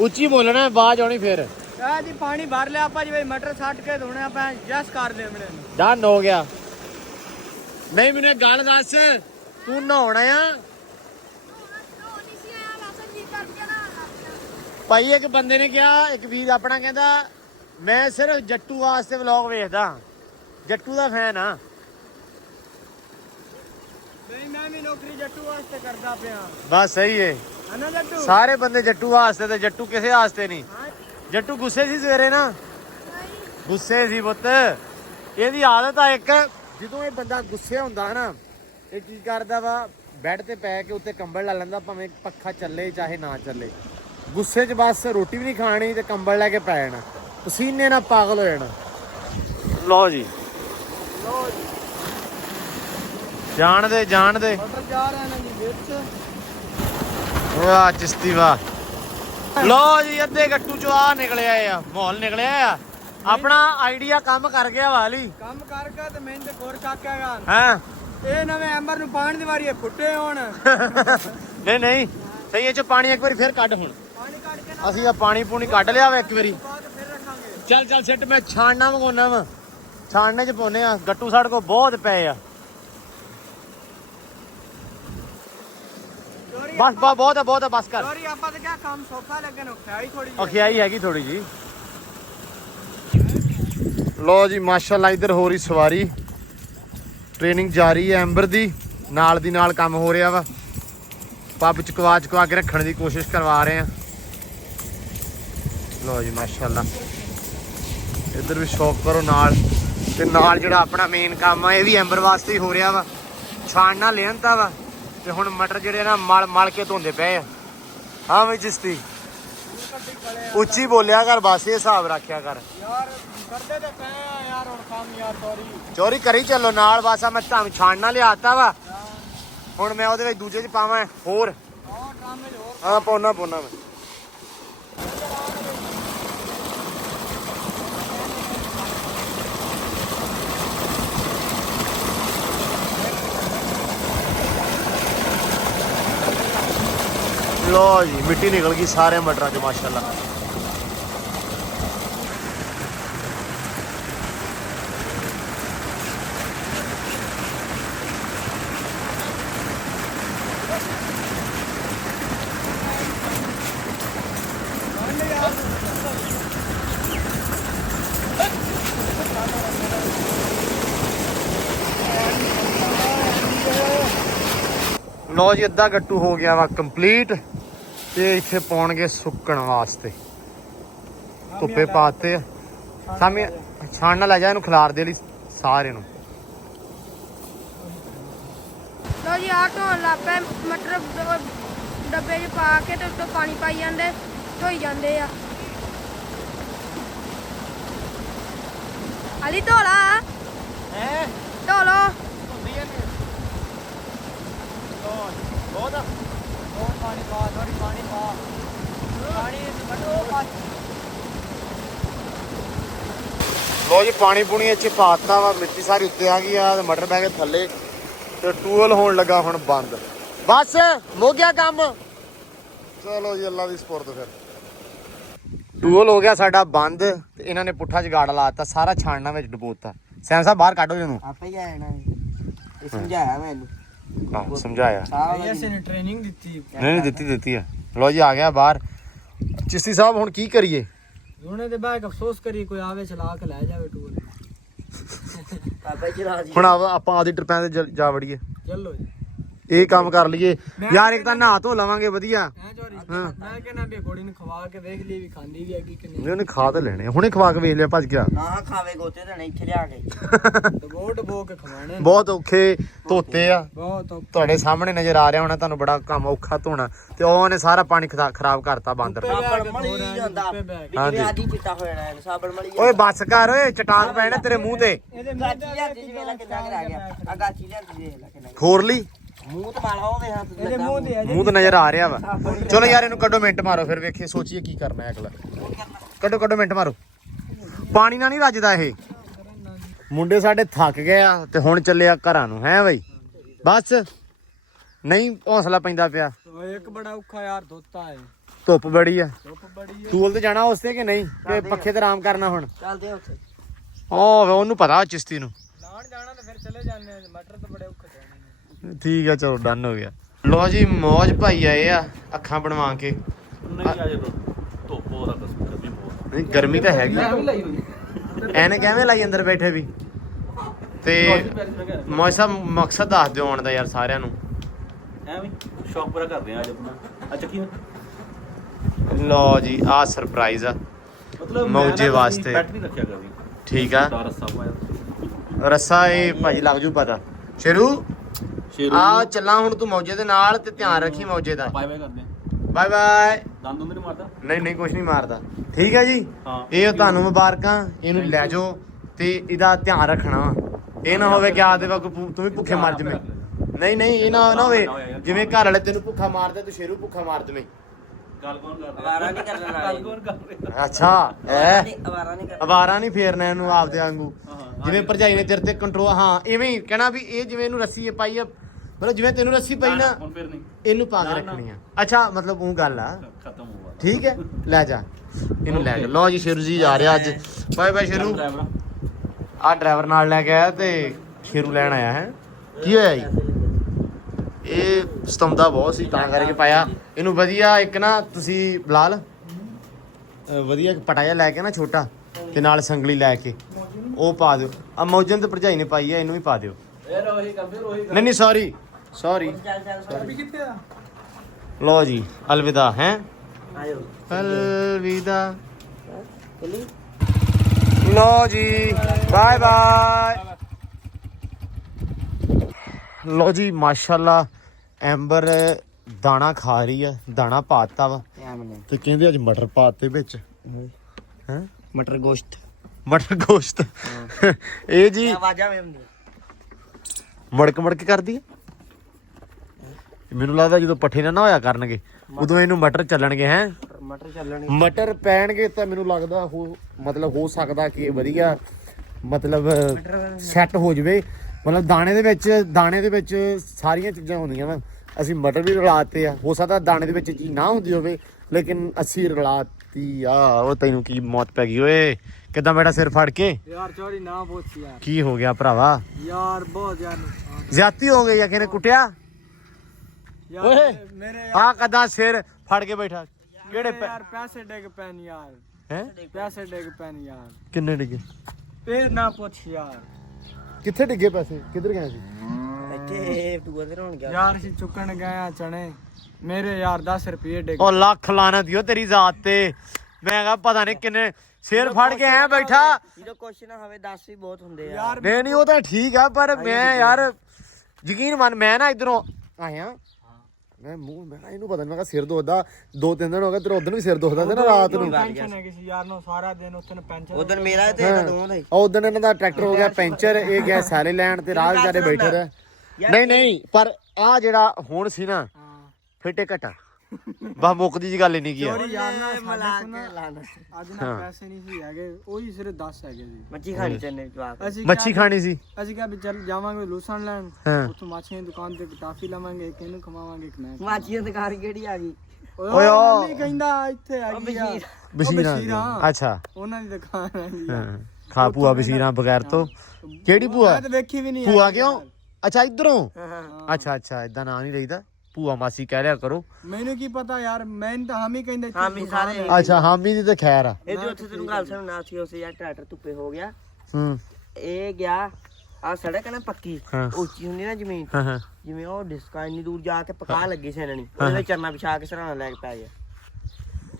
ਉੱਚੀ ਬੋਲਣਾ ਬਾਜ ਆਉਣੀ ਫਿਰ। ਆ ਜੀ ਪਾਣੀ ਭਰ ਲਿਆ ਆਪਾਂ ਜਿਵੇਂ ਮਟਰ ਛੱਡ ਕੇ ਧੋਣੇ ਆਪਾਂ ਜਸ ਕਰ ਲਿਆ ਮੇਰੇ ਨੂੰ ਡਨ ਹੋ ਗਿਆ। ਨਹੀਂ ਮੈਨੂੰ ਇੱਕ ਗੱਲ ਦੱਸ ਤੂੰ ਨਹਾਉਣਾ ਆ ਭਾਈ ਇੱਕ ਬੰਦੇ ਨੇ ਕਿਹਾ ਇੱਕ ਵੀਰ ਆਪਣਾ ਕਹਿੰਦਾ ਮੈਂ ਸਿਰਫ ਜੱਟੂ ਵਾਸਤੇ ਵਲੌਗ ਵੇਖਦਾ। ਜੱਟੂ ਦਾ ਫੈਨ ਆ। ਨਹੀਂ ਮੈਂ ਵੀ ਨੌਕਰੀ ਜੱਟੂ ਵਾਸਤੇ ਕਰਦਾ ਪਿਆ। ਬਸ ਸਹੀ ਏ। ਹਨਾ ਜੱਟੂ? ਸਾਰੇ ਬੰਦੇ ਜੱਟੂ ਵਾਸਤੇ ਤੇ ਜੱਟੂ ਕਿਸੇ ਵਾਸਤੇ ਨਹੀਂ। ਜੱਟੂ ਗੁੱਸੇ ਸੀ ਸਵੇਰੇ ਨਾ? ਗੁੱਸੇ ਸੀ ਪੁੱਤ। ਇਹਦੀ ਆਦਤ ਆ ਇੱਕ ਜਦੋਂ ਇਹ ਬੰਦਾ ਗੁੱਸੇ ਹੁੰਦਾ ਨਾ ਇਹ ਕੀ ਕਰਦਾ ਵਾ? ਬੈੱਡ ਤੇ ਪੈ ਕੇ ਉੱਤੇ ਕੰਬਲ ਲਾ ਲੈਂਦਾ ਭਾਵੇਂ ਪੱਖਾ ਚੱਲੇ ਚਾਹੇ ਨਾ ਚੱਲੇ। ਗੁੱਸੇ 'ਚ ਬਸ ਰੋਟੀ ਵੀ ਨਹੀਂ ਖਾਣੀ ਤੇ ਕੰਬਲ ਲੈ ਕੇ ਪੈ ਜਾਣਾ। ਪਸੀਨੇ ਨਾਲ ਪਾਗਲ ਹੋ ਜਾਣਾ। ਲਓ ਜੀ। ਜਾਣ ਦੇ ਜਾਣ ਦੇ। ਮਟਰ ਜਾ ਰਹੇ ਨੇ ਜੀ ਵਿੱਚ। ਵਾਹ ਚਿਸ਼ਤੀ ਵਾਹ। ਲੋ ਜੀ ਅੱਧੇ ਗੱਟੂ ਚੋਂ ਆ ਨਿਕਲਿਆ ਆ ਮਾਹੌਲ ਨਿਕਲਿਆ ਆ। ਆਪਣਾ ਆਈਡੀਆ ਕੰਮ ਕਰ ਗਿਆ ਵਾਲੀ। ਕੰਮ ਕਰਕੇ ਤੇ ਮੈਂ ਤੇ ਕੋਰ ਚੱਕੇਗਾ ਹਾਂ? ਇਹ ਨਵੇਂ ਐਂਬਰ ਨੂੰ ਪਾਣੀ ਦੀ ਵਾਰੀ ਹੈ ਫੁੱਟੇ ਹੁਣ। ਨਹੀਂ ਨਹੀਂ। ਸਹੀ ਇਹ ਚ ਪਾਣੀ ਇੱਕ ਵਾਰੀ ਫੇਰ ਕੱਢ ਹੁਣ। ਪਾਣੀ ਕੱਢ ਕੇ ਅਸੀਂ ਆ ਪਾਣੀ ਪੂਣੀ ਕੱਢ ਲਿਆ ਵਾ ਇੱਕ ਵਾਰੀ। ਚੱਲ ਚੱਲ ਸਿੱਟ ਮੈਂ ਛਾਣਨਾ ਮੰਗਾਉਣਾ ਵਾ। ਛਾਣਨੇ ਚ ਪਾਉਨੇ ਆ। ਗੱਟੂ ਸਾਡੇ ਕੋਲ ਬਹੁਤ ਪਏ ਆ। ਬਸ ਬਸ ਬਹੁਤ ਆ ਬਹੁਤ ਆ ਬਸ ਕਰ। ਚੋਰੀ ਆਪਾਂ ਤੇ ਕਿਆ ਕੰਮ ਸੌਖਾ ਲੱਗਣ ਉਖਿਆਈ ਥੋੜੀ ਅਖਿਆਈ ਹੈਗੀ ਥੋੜੀ ਜੀ ਲੋ ਜੀ ਮਾਸ਼ਾਅੱਲਾ ਇੱਧਰ ਹੋ ਰਹੀ ਸਵਾਰੀ। ਟ੍ਰੇਨਿੰਗ ਜਾਰੀ ਹੈ ਐਂਬਰ ਦੀ। ਨਾਲ ਦੀ ਨਾਲ ਕੰਮ ਹੋ ਰਿਹਾ ਵਾ। ਪੱਬ ਚਕਵਾ ਚਕਵਾ ਕੇ ਰੱਖਣ ਦੀ ਕੋਸ਼ਿਸ਼ ਕਰਵਾ ਰਹੇ ਆ ਲੋ ਜੀ ਮਾਸ਼ਾਅੱਲਾ। ਇੱਧਰ ਵੀ ਸ਼ੌਕ ਕਰੋ ਨਾਲ। ਤੇ ਨਾਲ ਜਿਹੜਾ ਆਪਣਾ ਮੇਨ ਕੰਮ ਆ ਇਹ ਵੀ ਐਂਬਰ ਵਾਸਤੇ ਹੀ ਹੋ ਰਿਹਾ ਵਾ। ਛਾਣਨਾ ਲਿਆਂਤਾ ਵਾ। ਤੇ ਹੁਣ ਮਟਰ ਜਿਹੜੇ ਨਾ ਮਲ ਮਲ ਕੇ ਧੋਂਦੇ ਪਏ ਆ। ਹਾਂ ਵੀ ਜਿਸਤੀ। ਉੱਚੀ ਬੋਲਿਆ ਕਰ ਬਸ ਇਹ ਹਿਸਾਬ ਰੱਖਿਆ ਕਰ। ਯਾਰ ਕਰਦੇ ਤੇ ਪਏ ਆ ਯਾਰ ਹੁਣ ਕੰਮ ਯਾਰ ਚੋਰੀ ਚੋਰੀ ਕਰੀ ਚੱਲੋ ਨਾਲ ਬਸ ਆ ਮੈਂ ਤੁਹਾਨੂੰ ਛਾਣਨਾ ਲਿਆਤਾ ਵਾ। ਹੁਣ ਮੈਂ ਉਹਦੇ ਵਿੱਚ ਦੂਜੇ ਚ ਪਾਵਾਂ ਹੋਰ। ਡਰਾਮੇ ਚ ਹੋਰ ਹਾਂ ਪਾਉਣਾ ਪਾਉਣਾ ਮੈਂ। ਲੋ ਜੀ, ਮਿੱਟੀ ਨਿਕਲ ਗਈ ਸਾਰੇ ਮਟਰਾਂ 'ਚ, ਮਾਸ਼ਾਅੱਲਾ। ਲੋ ਜੀ, ਅੱਧਾ ਗੱਟੂ ਹੋ ਗਿਆ ਵਾ ਕੰਪਲੀਟ ਤੇ ਇੱਥੇ ਪਾਉਣਗੇ ਸੁੱਕਣ ਵਾਸਤੇ। ਧੁੱਪੇ ਪਾਤੇ। ਆ ਸਾਮੀ ਛਾਣ ਨਾ ਲੈ ਜਾ ਇਹਨੂੰ ਖਿਲਾਰ ਦੇ ਲਈ ਸਾਰੇ ਨੂੰ। ਲੋ ਜੀ ਆਹ ਧੋਣ ਲੱਗ ਪਏ। ਮਟਰ ਡੱਬੇ 'ਚ ਪਾ ਕੇ ਤੇ ਉੱਤੋਂ ਪਾਣੀ ਪਾਈ ਜਾਂਦੇ ਧੋਈ ਜਾਂਦੇ ਆ। ਅਲੀ ਧੋਲਾ ਹੈ? ਧੋ ਲੋ ਹੁੰਦੀ ਹੈ ਨਹੀਂ ਬਹੁਤ ਆ। ਪਾਣੀ ਪਾ ਥੋੜੀ ਪਾਣੀ ਪਾ। ਪਾਣੀ ਪਾ ਲੋ ਜੀ ਪਾਣੀ ਪੂਣੀ ਚ ਪਾਤਾ ਵਾ ਮਿੱਟੀ ਸਾਰੀ ਉੱਤੇ ਆ ਗਈ ਆ ਤੇ ਮਟਰ ਬਹਿ ਕੇ ਥੱਲੇ ਤੇ ਟੂਲ ਹੋਣ ਲੱਗਾ ਹੁਣ ਬੰਦ। ਬਸ ਹੋ ਗਿਆ ਕੰਮ। ਚਲੋ ਜੀ ਅੱਲਾ ਦੀ ਸਪੁਰਦ ਫਿਰ। ਟੂਲ ਹੋ ਗਿਆ ਸਾਡਾ ਬੰਦ ਤੇ ਇਹਨਾਂ ਨੇ ਪੁੱਠਾ ਜਗਾੜ ਲਾਤਾ ਸਾਰਾ ਛਾਣਨਾ ਵਿੱਚ ਡਬੋਤਾ ਸੈਮ ਸਾਹਿਬ ਬਾਹਰ ਕੱਢੋ ਇਹਨੂੰ। ਆਪੇ ਹੀ ਆਇਆ ਨਾ ਇਹ ਸਮਝਾਇਆ ਮੈਨੂੰ ਆਹ, ਸਮਝਾਇਆ ਸਾਰਾ ਐਸੇ ਨੇ ਟ੍ਰੇਨਿੰਗ ਦਿੱਤੀ। ਨਹੀਂ ਨਹੀਂ ਦਿੱਤੀ ਦਿੱਤੀ ਆ। ਲੋ ਜੀ ਆ ਗਿਆ ਬਾਹਰ। ਚਿਸ਼ਤੀ ਸਾਹਿਬ ਹੁਣ ਕੀ ਕਰੀਏ? ਉਹਨੇ ਤੇ ਬਾਅਦ ਅਫਸੋਸ ਕਰੀ ਕੋਈ ਆਵੇ ਚਲਾ ਕੇ ਲੈ ਜਾਵੇ ਟੂਰ ਪਾਪਾ ਜੀ ਰਾਜੀ ਹੁਣ ਆਪ- ਆਦੀ ਟਰਪਾਂ ਤੇ ਜਾ ਵੜੀਏ। ਚੱਲੋ ਜੀ। ਇਹ ਕੰਮ ਕਰ ਲਈਏ। ਯਾਰ ਇੱਕ ਤਾਂ ਨਹਾ ਧੋ ਲਵਾਂਗੇ ਵਧੀਆ। ਐ ਚੋਰੀ ਮੈਂ ਕਹਿੰਦਾ ਵੀ ਘੋੜੀ ਨੂੰ ਖਵਾ ਕੇ ਦੇਖ ਲਈ ਵੀ ਖਾਂਦੀ ਵੀ ਹੈਗੀ ਕਿ ਨਹੀਂ ਨਹੀਂ ਉਹਨੇ ਖਾ ਤਾਂ ਲੈਣੇ ਹੁਣੇ ਖਵਾ ਕੇ ਵੇਖ ਲਿਆ ਭੱਜ ਗਿਆ। ਨਾ ਖਾਵੇ ਗੋਤੇ ਤੇ ਨਹੀਂ ਇੱਥੇ ਲਿਆ ਕੇ। ਡਬੋ ਡਬੋ ਕੇ ਖਵਾਣੇ ਬਹੁਤ ਔਖੇ ਧੋਤੇ ਆ। ਬਹੁਤ ਔਖਾ। ਤੁਹਾਡੇ ਸਾਹਮਣੇ ਨਜ਼ਰ ਆ ਰਿਹਾ ਹੋਣਾ ਤੁਹਾਨੂੰ ਬੜਾ ਕੰਮ ਔਖਾ ਧੋਣਾ। ਤੇ ਉਹ ਉਹਨੇ ਸਾਰਾ ਪਾਣੀ ਖਰਾ- ਖਰਾਬ ਕਰਤਾ ਬਾਂਦਰ। ਨੇ। ਸਾਬਣ ਮਲੀ ਜਾਂਦਾ। ਧੁੱਪੇ ਬਹਿ ਕੇ। ਵੀ ਜਿਵੇਂ ਆਦੀ ਚਿੱਟਾ ਹੋ ਜਾਣਾ ਇਹਨੂੰ ਸਾਬਣ ਮਲੀ ਓਏ ਬੱਸ ਕਰ ਓਏ ਚਟਾਕ ਪੈਣਾ ਤੇਰੇ ਮੂੰਹ ਤੇ। ਇਹਦੇ ਮੂੰਹ ਗਾਚੀ ਲਿਆਂਦੀ ਜੀ ਵੇਲਾ ਕਿੰਨਾ ਕੁ ਰਹਿ ਗਿਆ। ਆ ਗਾਚੀ ਲਿਆਂਦੀ ਵੇਖ ਲੈ ਕਿੰਨਾ ਕੁ। ਖੋਰ ਲਈ। ਮੂੰਹ ਤੇ ਮਾਲਾ ਹੋਵੇ ਹੱਥ ਇਹਦੇ ਮੂੰਹ ਤੇ ਮੂੰਹ। ਤੇ ਨਜ਼ਰ ਆ ਰਿਹਾ ਵਾ। ਚਲੋ ਯਾਰ ਇਹਨੂੰ ਕੱਢੋ ਮਿੰਟ ਮਾਰੋ ਫਿਰ ਵੇਖੀਏ ਸੋਚੀਏ ਕੀ ਕਰਨਾ ਹੈ ਅਗਲਾ। ਕੱਢੋ ਕੱਢੋ ਮਿੰਟ ਮਾਰੋ। ਪਾਣੀ ਨਾਲ ਨਹੀਂ ਰੱਜਦਾ ਇਹ। ਮੁੰਡੇ ਸਾਡੇ ਥੱਕ ਗਏ ਆ ਤੇ ਹੁਣ ਚੱਲੇ ਆ ਘਰਾਂ ਨੂੰ ਹੈ ਬਈ? ਬਸ। ਨਹੀਂ ਹੌਸਲਾ ਪੈਂਦਾ ਪਿਆ। ਓਏ ਇੱਕ ਬੜਾ ਔਖਾ ਯਾਰ ਧੋਤਾ ਹੈ ਧੁੱਪ ਬੜੀ ਆ। ਧੁੱਪ ਬੜੀ ਹੈ ਟੂਲ ਤੇ ਜਾਣਾ ਉਸਤੇ ਕਿ ਨਹੀਂ? ਕਿ ਪੱਖੇ ਤੇ ਆਰਾਮ ਕਰਨਾ ਹੁਣ? ਚੱਲਦੇ ਆ ਉੱਥੇ। ਉਹ ਵੇ ਉਹਨੂੰ ਪਤਾ ਚਿਸ਼ਤੀ ਨੂੰ। ਨਾਣ ਜਾਣਾ ਤੇ ਫਿਰ ਚਲੇ ਜਾਂਦੇ ਆ ਮਟਰ ਤਾਂ ਬੜੇ ਠੀਕ ਆ ਚਲੋ ਡਨ ਹੋ ਗਿਆ। ਲੋ ਜੀ ਮੌਜ ਭਾਈ ਆਏ ਆ ਅੱਖਾਂ ਬਣਵਾ ਕੇ। ਨਹੀਂ ਅਜੇ ਧੁੱਪ ਹੋ ਰਹਾ ਕਸਮ ਗਰਮੀ ਬਹੁਤ ਨਹੀਂ ਗਰਮੀ ਤਾਂ ਹੈਗੀ। ਐਨੇ ਕਿਵੇਂ ਲਾਈ ਅੰਦਰ ਬੈਠੇ ਵੀ? ਤੇ ਮੌਜ ਸਾਹਿਬ ਮਕਸਦ ਦੱਸ ਦਿਓ ਆਉਣ ਦਾ ਯਾਰ ਸਾਰਿਆਂ ਨੂੰ। ਐਵੇਂ ਸ਼ੌਕ ਪੂਰਾ ਕਰਦੇ ਆ ਅੱਜ ਆਪਣਾ। ਅੱਛਾ ਕੀ ਲੋ ਜੀ ਆ ਸਰਪ੍ਰਾਈਜ਼ ਆ। ਮਤਲਬ ਮੌਜੇ ਵਾਸਤੇ। ਬੈਟ ਨਹੀਂ ਰੱਖਿਆ ਕਰਦੀ ਠੀਕ ਆ। ਦਾ ਰੱਸਾ ਪਾਇਆ। ਰੱਸਾ ਇਹ ਭਾਜੀ ਲੱਗ ਜੂ ਪਤਾ। ਸ਼ੇਰੂ? ਸ਼ੇਰੂ ਆ ਚੱਲਾਂ ਹੁਣ ਤੂੰ ਮੌਜੇ ਦੇ ਨਾਲ ਤੇ ਧਿਆਨ ਰੱਖੀ ਮੌਜੇ ਦਾ। ਬਾਏ ਬਾਏ ਕਰਦੇ ਆ। ਬਾਏ ਬਾਏ ਦੰਦ ਦੁੰਦ ਨਹੀਂ ਮਾਰਦਾ? ਨਹੀਂ ਨਹੀਂ ਕੁਝ ਨਹੀਂ ਮਾਰਦਾ। ਠੀਕ ਹੈ ਜੀ? ਹਾਂ। ਇਹ ਤੁਹਾਨੂੰ ਮੁਬਾਰਕਾਂ ਇਹਨੂੰ ਲੈ ਜਾਓ ਤੇ ਇਹਦਾ ਧਿਆਨ ਰੱਖਣਾ। ਇਹ ਨਾ ਹੋਵੇ ਕਿ ਆਦੇ ਵਕ ਤੂੰ ਵੀ ਭੁੱਖੇ ਮਰ ਜਵੇਂ। ਨਹੀਂ ਨਹੀਂ ਇਹ ਨਾ ਨਾ ਹੋਵੇ ਜਿਵੇਂ ਘਰ ਵਾਲੇ ਤੈਨੂੰ ਭੁੱਖਾ ਮਾਰਦੇ ਤੂੰ ਸ਼ੇਰੂ ਭੁੱਖਾ ਮਾਰ ਦੇਵੇਂ ਗੱਲ ਕੌਣ ਕਰ ਰਿਹਾ ਅਵਾਰਾ ਨਹੀਂ ਕਰਨ ਗੱਲ ਕੌਣ ਕਰ ਰਿਹਾ ਅੱਛਾ ਐ ਨਹੀਂ ਅਵਾਰਾ ਨਹੀਂ ਕਰਨਾ। ਅਵਾਰਾ ਨਹੀਂ ਫੇਰਨਾ ਇਹਨੂੰ ਆਪਦੇ ਵਾਂਗੂ। ਹਾਂ, ਜਿਵੇਂ ਭਰਜਾਈ ਨੇ ਤੇਰੇ ਤੇ ਕੰਟਰੋਲ ਹਾਂ ਇਵੇਂ ਹੀ ਕਹਿਣਾ ਵੀ ਇਹ ਜਿਵੇਂ ਇਹਨੂੰ ਰੱਸੀ ਪਾਈ ਆ ਮਤਲਬ ਜਿਵੇਂ ਤੈਨੂੰ ਰੱਸੀ ਪਈ ਨਾ ਹੁਣ ਫਿਰ ਨਹੀਂ। ਇਹਨੂੰ ਪਾ ਕੇ ਨਾ, ਨਾ। ਰੱਖਣੀ ਆ। ਅੱਛਾ ਮਤਲਬ ਉਹ ਗੱਲ ਆ। ਖਤਮ ਠੀਕ ਹੈ? ਲੈ ਜਾ। ਇਹਨੂੰ ਲੈ ਜਾ। ਲਓ ਜੀ ਸ਼ੇਰੂ ਜੀ ਜਾ ਰਿਹਾ ਅੱਜ। Bye bye Sheru. ਡਰਾਈਵਰ। ਆ ਡਰਾਈਵਰ ਨਾਲ ਲੈ ਕੇ ਆਇਆ ਤੇ ਸ਼ੇਰੂ ਲੈਣ ਆਇਆ ਹੈ। ਕੀ ਹੋਇਆ ਜੀ? ਇਹ ਸਤੰਦਾ ਬਹੁਤ ਸੀ ਤਾਂ ਕਰਕੇ ਪਾਇਆ। ਇਹਨੂੰ ਵਧੀਆ ਇੱਕ ਨਾ ਤੁਸੀਂ ਬਲਾਲ ਵਧੀਆ ਇੱਕ ਪਟਾਇਆ ਲੈ ਕੇ ਨਾ ਛੋਟਾ। ਤੇ ਨਾਲ ਸੰਗਲੀ ਲੈ ਕੇ। ਉਹ ਪਾ ਦਿਓ। ਆ ਮੌਜਨ ਤੇ ਭਰਜਾਈ ਨੇ ਪਾਈ ਹੈ ਇਹਨੂੰ ਵੀ ਪਾ ਦਿਓ। ਇਹ ਰੋਹੀ ਕਰਦੇ ਰੋਹੀ ਨਹੀਂ ਨਹੀਂ ਸੌਰੀ ਸੌਰੀ ਕਿੱਥੇ ਆ? ਲਓ ਜੀ ਅਲਵਿਦਾ ਹੈ? ਆਇਓ। ਅਲਵਿਦਾ। ਲੋ ਜੀ ਬਾਏ ਬਾਏ। ਲੋ ਜੀ ਮਾਸ਼ਾਅੱਲਾ ਐਂਬਰ ਦਾਣਾ ਖਾ ਰਹੀ ਆ ਦਾਣਾ ਪਾਤਾ ਵਾ। ਤੇ ਕਹਿੰਦੇ ਅੱਜ ਮਟਰ ਪਾਤੇ ਵਿੱਚ। ਹੈ। ਮਟਰ ਗੋਸ਼ਤ। ਮਟਰ ਗੋਸ਼ਤ। ਇਹ ਜੀ ਆਵਾਜ਼ਾਂ ਵੇ ਹੁੰਦੀ ਮੜਕ ਮੜਕ ਕਰਦੀ ਆ? ਮੈਨੂੰ ਲੱਗਦਾ ਜਦੋਂ ਪੱਠੇ ਨਾ ਨਾ ਹੋਇਆ ਕਰਨਗੇ ਉਦੋਂ ਇਹਨੂੰ ਮਟਰ ਚੱਲਣਗੇ ਹੈ? ਮਟਰ ਚੱਲਣੇ ਮਟਰ ਪੈਣਗੇ ਤਾਂ ਮੈਨੂੰ ਲੱਗਦਾ ਹੋ ਮਤਲਬ ਹੋ ਸਕਦਾ ਕਿ ਇਹ ਵਧੀਆ ਮਤਲਬ ਸੈੱਟ ਹੋ ਜਵੇ। ਮਤਲਬ ਦਾਣੇ ਦੇ ਵਿੱਚ ਦਾਣੇ ਦੇ ਵਿੱਚ ਸਾਰੀਆਂ ਚੀਜ਼ਾਂ ਹੁੰਦੀਆਂ ਵਾ। ਅਸੀਂ ਮਟਰ ਵੀ ਰਲਾਤੇ ਆ। ਹੋ ਸਕਦਾ ਦਾਣੇ ਦੇ ਵਿੱਚ ਚੀਜ਼ ਨਾ ਹੁੰਦੀ ਹੋਵੇ ਲੇਕਿਨ ਅਸੀਂ ਰਲਾਤੀ ਆ। ਉਹ ਤੈਨੂੰ ਕੀ ਮੌਤ ਪੈ ਗਈ ਓਏ। ਕਿਦਾਂ ਬੇਟਾ ਸਿਰ ਫੜ ਕੇ? ਯਾਰ ਚੋਰੀ ਨਾ ਯਾਰ। ਕੀ ਹੋ ਗਿਆ ਭਰਾਵਾ? ਯਾਰ ਬਹੁਤ ਨੁਕਸਾਨ ਜ਼ਿਆਤੀ ਹੋ ਗਈ ਆ ਕਿਨੇ ਕੁੱਟਿਆ? ਯਾਰ ਓਏ। ਮੇਰੇ ਆ ਕਦਾਂ ਸਿਰ ਫੜ ਕੇ ਬੈਠਾ? ਕਿਹੜੇ ਯਾਰ ਪੈਸੇ ਡਿੱਗ ਪੈਣ ਯਾਰ। ਹੈ? ਪੈਸੇ ਡਿੱਗ ਪੈਣ ਯਾਰ। ਕਿੰਨੇ ਡਿੱਗੇ? ਫੇਰ ਨਾ ਪੁੱਛ ਯਾਰ। ਕਿੱਥੇ ਡਿੱਗੇ ਪੈਸੇ? ਕਿੱਧਰ ਗਏ ਸੀ? ਇੱਥੇ ਟੂਰ ਤੇ ਰੋਣ ਗਿਆ। ਯਾਰ ਅਸੀਂ ਚੁੱਕਣ ਗਏ ਆ ਚਣੇ। ਮੇਰੇ ਯਾਰ 10 ਰੁਪਏ ਡਿੱਗ ਉਹ ਲੱਖ ਲਾਣਾ ਦਿਓ ਤੇਰੀ ਜ਼ਾਤ ਤੇ। ਮੈਂ ਕਹਾ ਪਤਾ ਨਹੀਂ ਕਿੰਨੇ ਸਿਰ ਫੜ ਕੇ ਐ ਬੈਠਾ। ਜਦੋਂ ਕੁਛ ਨਾ ਹੋਵੇ 10 ਵੀ ਬਹੁਤ ਹੁੰਦੇ ਆ। ਨਹੀਂ ਨਹੀਂ ਉਹ ਤਾਂ ਠੀਕ ਆ ਪਰ ਮੈਂ ਯਾਰ ਯਕੀਨ ਮੰਨ ਮੈਂ ਨਾ ਇਧਰੋਂ ਆਇਆ। ਮੈਂ ਮੂੰਹ ਮੈਂ ਕਿਹਾ ਇਹਨੂੰ ਪਤਾ ਨਹੀਂ ਮੈਂ ਕਿਹਾ ਸਿਰ ਦੁਖਦਾ ਦੋ ਤਿੰਨ ਦਿਨ ਹੋ ਗਏ ਤੇਰਾ ਉਦੋਂ ਵੀ ਸਿਰ ਦੁਖਦਾ ਤੇ ਨਾ ਰਾਤ ਨੂੰ। ਟੈਨਸ਼ਨ ਹੈ ਕਿਸੇ ਯਾਰ ਨੂੰ ਸਾਰਾ ਦਿਨ ਉੱਥੇ ਨੂੰ ਪੈਂਚਰ ਉਦੋਂ ਮੇਰਾ ਤੇ ਇਹਨਾਂ ਦੋਵਾਂ ਦਾ ਹੀ। ਉਦੋਂ ਇਹਨਾਂ ਦਾ ਟਰੈਕਟਰ ਹੋ ਗਿਆ ਪੈਂਚਰ ਇਹ ਗਿਆ ਸਾਰੇ ਲੈਣ ਤੇ ਰਾਹ ਵਿਚਾਰੇ ਬੈਠੇ ਰਹੇ। ਨਹੀਂ ਨਹੀਂ ਪਰ ਆ ਜਿਹੜਾ ਹੁਣ ਸੀ ਨਾ ਫਿੱਟੇ ਘਟਾ। ਬਾ ਮੁੱਕਦੀ ਜੀ ਗੱਲ ਹੀ ਨਹੀਂ ਕੀ ਆ। ਯਾਰ ਨਾ ਮਲਾ ਕੇ ਲਾਣਾ ਅੱਜ ਨਾ ਪੈਸੇ ਨਹੀਂ ਸੀ ਹੈਗੇ ਉਹੀ ਸਿਰਫ 10 ਹੈਗੇ ਸੀ। ਮੱਛੀ ਖਾਣੀ ਚੰਨੇ ਜਵਾਕ। ਅਸੀਂ ਮੱਛੀ ਖਾਣੀ ਸੀ। ਅਸੀਂ ਕਿਹਾ ਵੀ ਚੱਲ ਜਾਵਾਂਗੇ ਲੂਸਣ ਲੈਣ। ਹਾਂ। ਉੱਥੋਂ ਮਾਛੀਆਂ ਦੀ ਦੁਕਾਨ ਤੇ ਟਾਫੀ ਲਵਾਂਗੇ ਇੱਕ ਇਹਨੂੰ ਖਵਾਵਾਂਗੇ ਇੱਕ ਮੈਂ ਮਾਛੀਆਂ ਦੀ ਦੁਕਾਨ ਕਿਹੜੀ ਆ ਗਈ? ਓਏ ਉਹ ਨਹੀਂ ਕਹਿੰਦਾ ਇੱਥੇ ਆ ਗਈ ਆ। ਬਸ਼ੀਰਾਂ। ਅੱਛਾ। ਉਹਨਾਂ ਦੀ ਦੁਕਾਨ ਹੈਗੀ ਆ। ਹਾਂ। ਖਾ ਭੂਆ ਬਸ਼ੀਰਾਂ ਬਗੈਰ ਤੋਂ। ਕਿਹੜੀ ਭੂਆ? ਮੈਂ ਤਾਂ ਵੇਖੀ ਵੀ ਨਹੀਂ ਭੂਆ ਕਿਉਂ। ਅੱਛਾ ਇਧਰੋਂ? ਹਾਂ। ਅੱਛਾ ਅੱਛਾ ਇਦਾਂ ਨਾਂ ਨਹੀਂ ਲਈਦਾ ਭੂਆ ਮਾਸੀ ਕਹਿ ਲਿਆ ਕਰੋ। ਮੈਨੂੰ ਕੀ ਪਤਾ ਯਾਰ ਮੈਂ ਤਾਂ ਹਮ ਹੀ ਕਹਿੰਦੇ ਹਾਂ ਵੀ ਸਾਰੇ ਅੱਛਾ ਹਾਮੀ ਦੀ ਤਾਂ ਖੈਰ ਆ। ਇਹਦੇ ਉੱਥੇ ਤੈਨੂੰ ਗੱਲ ਸੁਣਨਾ ਸੀ ਉਸੇ ਯਾਰ ਟਰੈਕਟਰ ਧੁੱਪੇ ਹੋ ਗਿਆ। ਹੂੰ। ਇਹ ਗਿਆ ਆ ਸੜਕ ਹੈ ਨਾ ਪੱਕੀ ਹਾਂ। ਉੱਚੀ ਹੁੰਦੀ ਨਾ ਜ਼ਮੀਨ। ਹਾਂ ਹਾਂ। ਜਿਵੇਂ ਉਹ ਡਿਸਕਾ ਇੰਨੀ ਦੂਰ ਜਾ ਕੇ ਪਕਾ ਲੱਗੀ ਸੀ ਇਹਨਾਂ ਨੇ ਉਹਦੇ ਵਿੱਚ ਚਰਨਾ ਵਿਛਾ ਕੇ ਸਰਾਣਾ ਲੈ ਕੇ ਪੈ ਗਿਆ।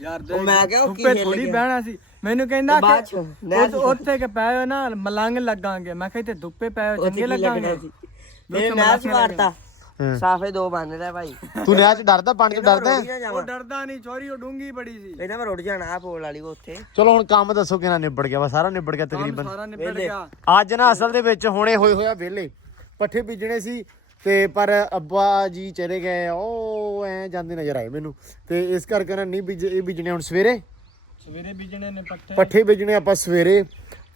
ਯਾਰ ਉਹ ਮੈਂ ਕਿਹਾ ਉਹ ਕੀ ਧੁੱਪੇ ਹਿੱਲ ਥੋੜੀ ਗਿਆ। ਬਹਿਣਾ ਸੀ। ਮੈਨੂੰ ਕਹਿੰਦਾ ਤੇ ਬਾਅਦ ਕਿ ਨਹਿਰ ਉੱਥੇ- ਉੱਥੇ ਕੇ ਪਏ ਨਾ ਮਲੰਗ ਲੱਗਾਂਗੇ। ਮੈਂ ਕਿਹਾ ਤੇ ਧੁੱਪੇ ਪਏ ਉੱਥੇ ਚੰਗੇ ਕੀ ਲੱਗਾਂਗੇ। ਸੀ? ਮੇਰੇ ਨਾਲ ਚ ਮਾਰਤਾ ਸਾਫੇ ਦੋ ਬੰਨ ਰਿਹਾ ਭਾਈ। ਤੂੰ ਨਿਆਂ ਚ ਡਰਦਾ ਪਾਣੀ ਤੋਂ ਡਰਦਾ? ਉਹ ਡਰਦਾ ਨਹੀਂ ਚੋਰੀ ਉਹ ਡੂੰਗੀ ਬੜੀ ਸੀ। ਕਹਿੰਦਾ ਮੈਂ ਰੁੜ ਜਾਣਾ ਆ ਪੋਲ ਵਾਲੀ ਕੋ ਉੱਥੇ। ਚਲੋ ਹੁਣ ਕੰਮ ਦੱਸੋ ਕਿੰਨਾ ਨਿਬੜ ਗਿਆ ਵਾ ਸਾਰਾ ਨਿਬੜ ਗਿਆ ਤਕਰੀਬਨ। ਸਾਰਾ ਨਿਬੜ ਗਿਆ। ਅੱਜ ਨਾ ਅਸਲ ਦੇ ਵਿੱਚ ਹੁਣੇ ਹੋਏ ਹੋਇਆ ਵਿਹਲੇ। ਪੱਠੇ ਬੀਜਣੇ ਸੀ ਤੇ ਪਰ ਅੱਬਾ ਜੀ ਚਲੇ ਗਏ ਆ, ਉਹ ਐ ਜਾਂਦੇ ਨਜ਼ਰ ਆਏ ਮੈਨੂੰ। ਤੇ ਇਸ ਕਰਕੇ ਨਾ ਨਹੀਂ ਬੀਜ ਇਹ ਬੀਜਣੇ ਹੁਣ ਸਵੇਰੇ। ਸਵੇਰੇ ਬੀਜਣੇ ਨੇ ਪੱਟੇ ਪੱਠੇ ਬੀਜਣੇ ਆਪਾਂ ਸਵੇਰੇ।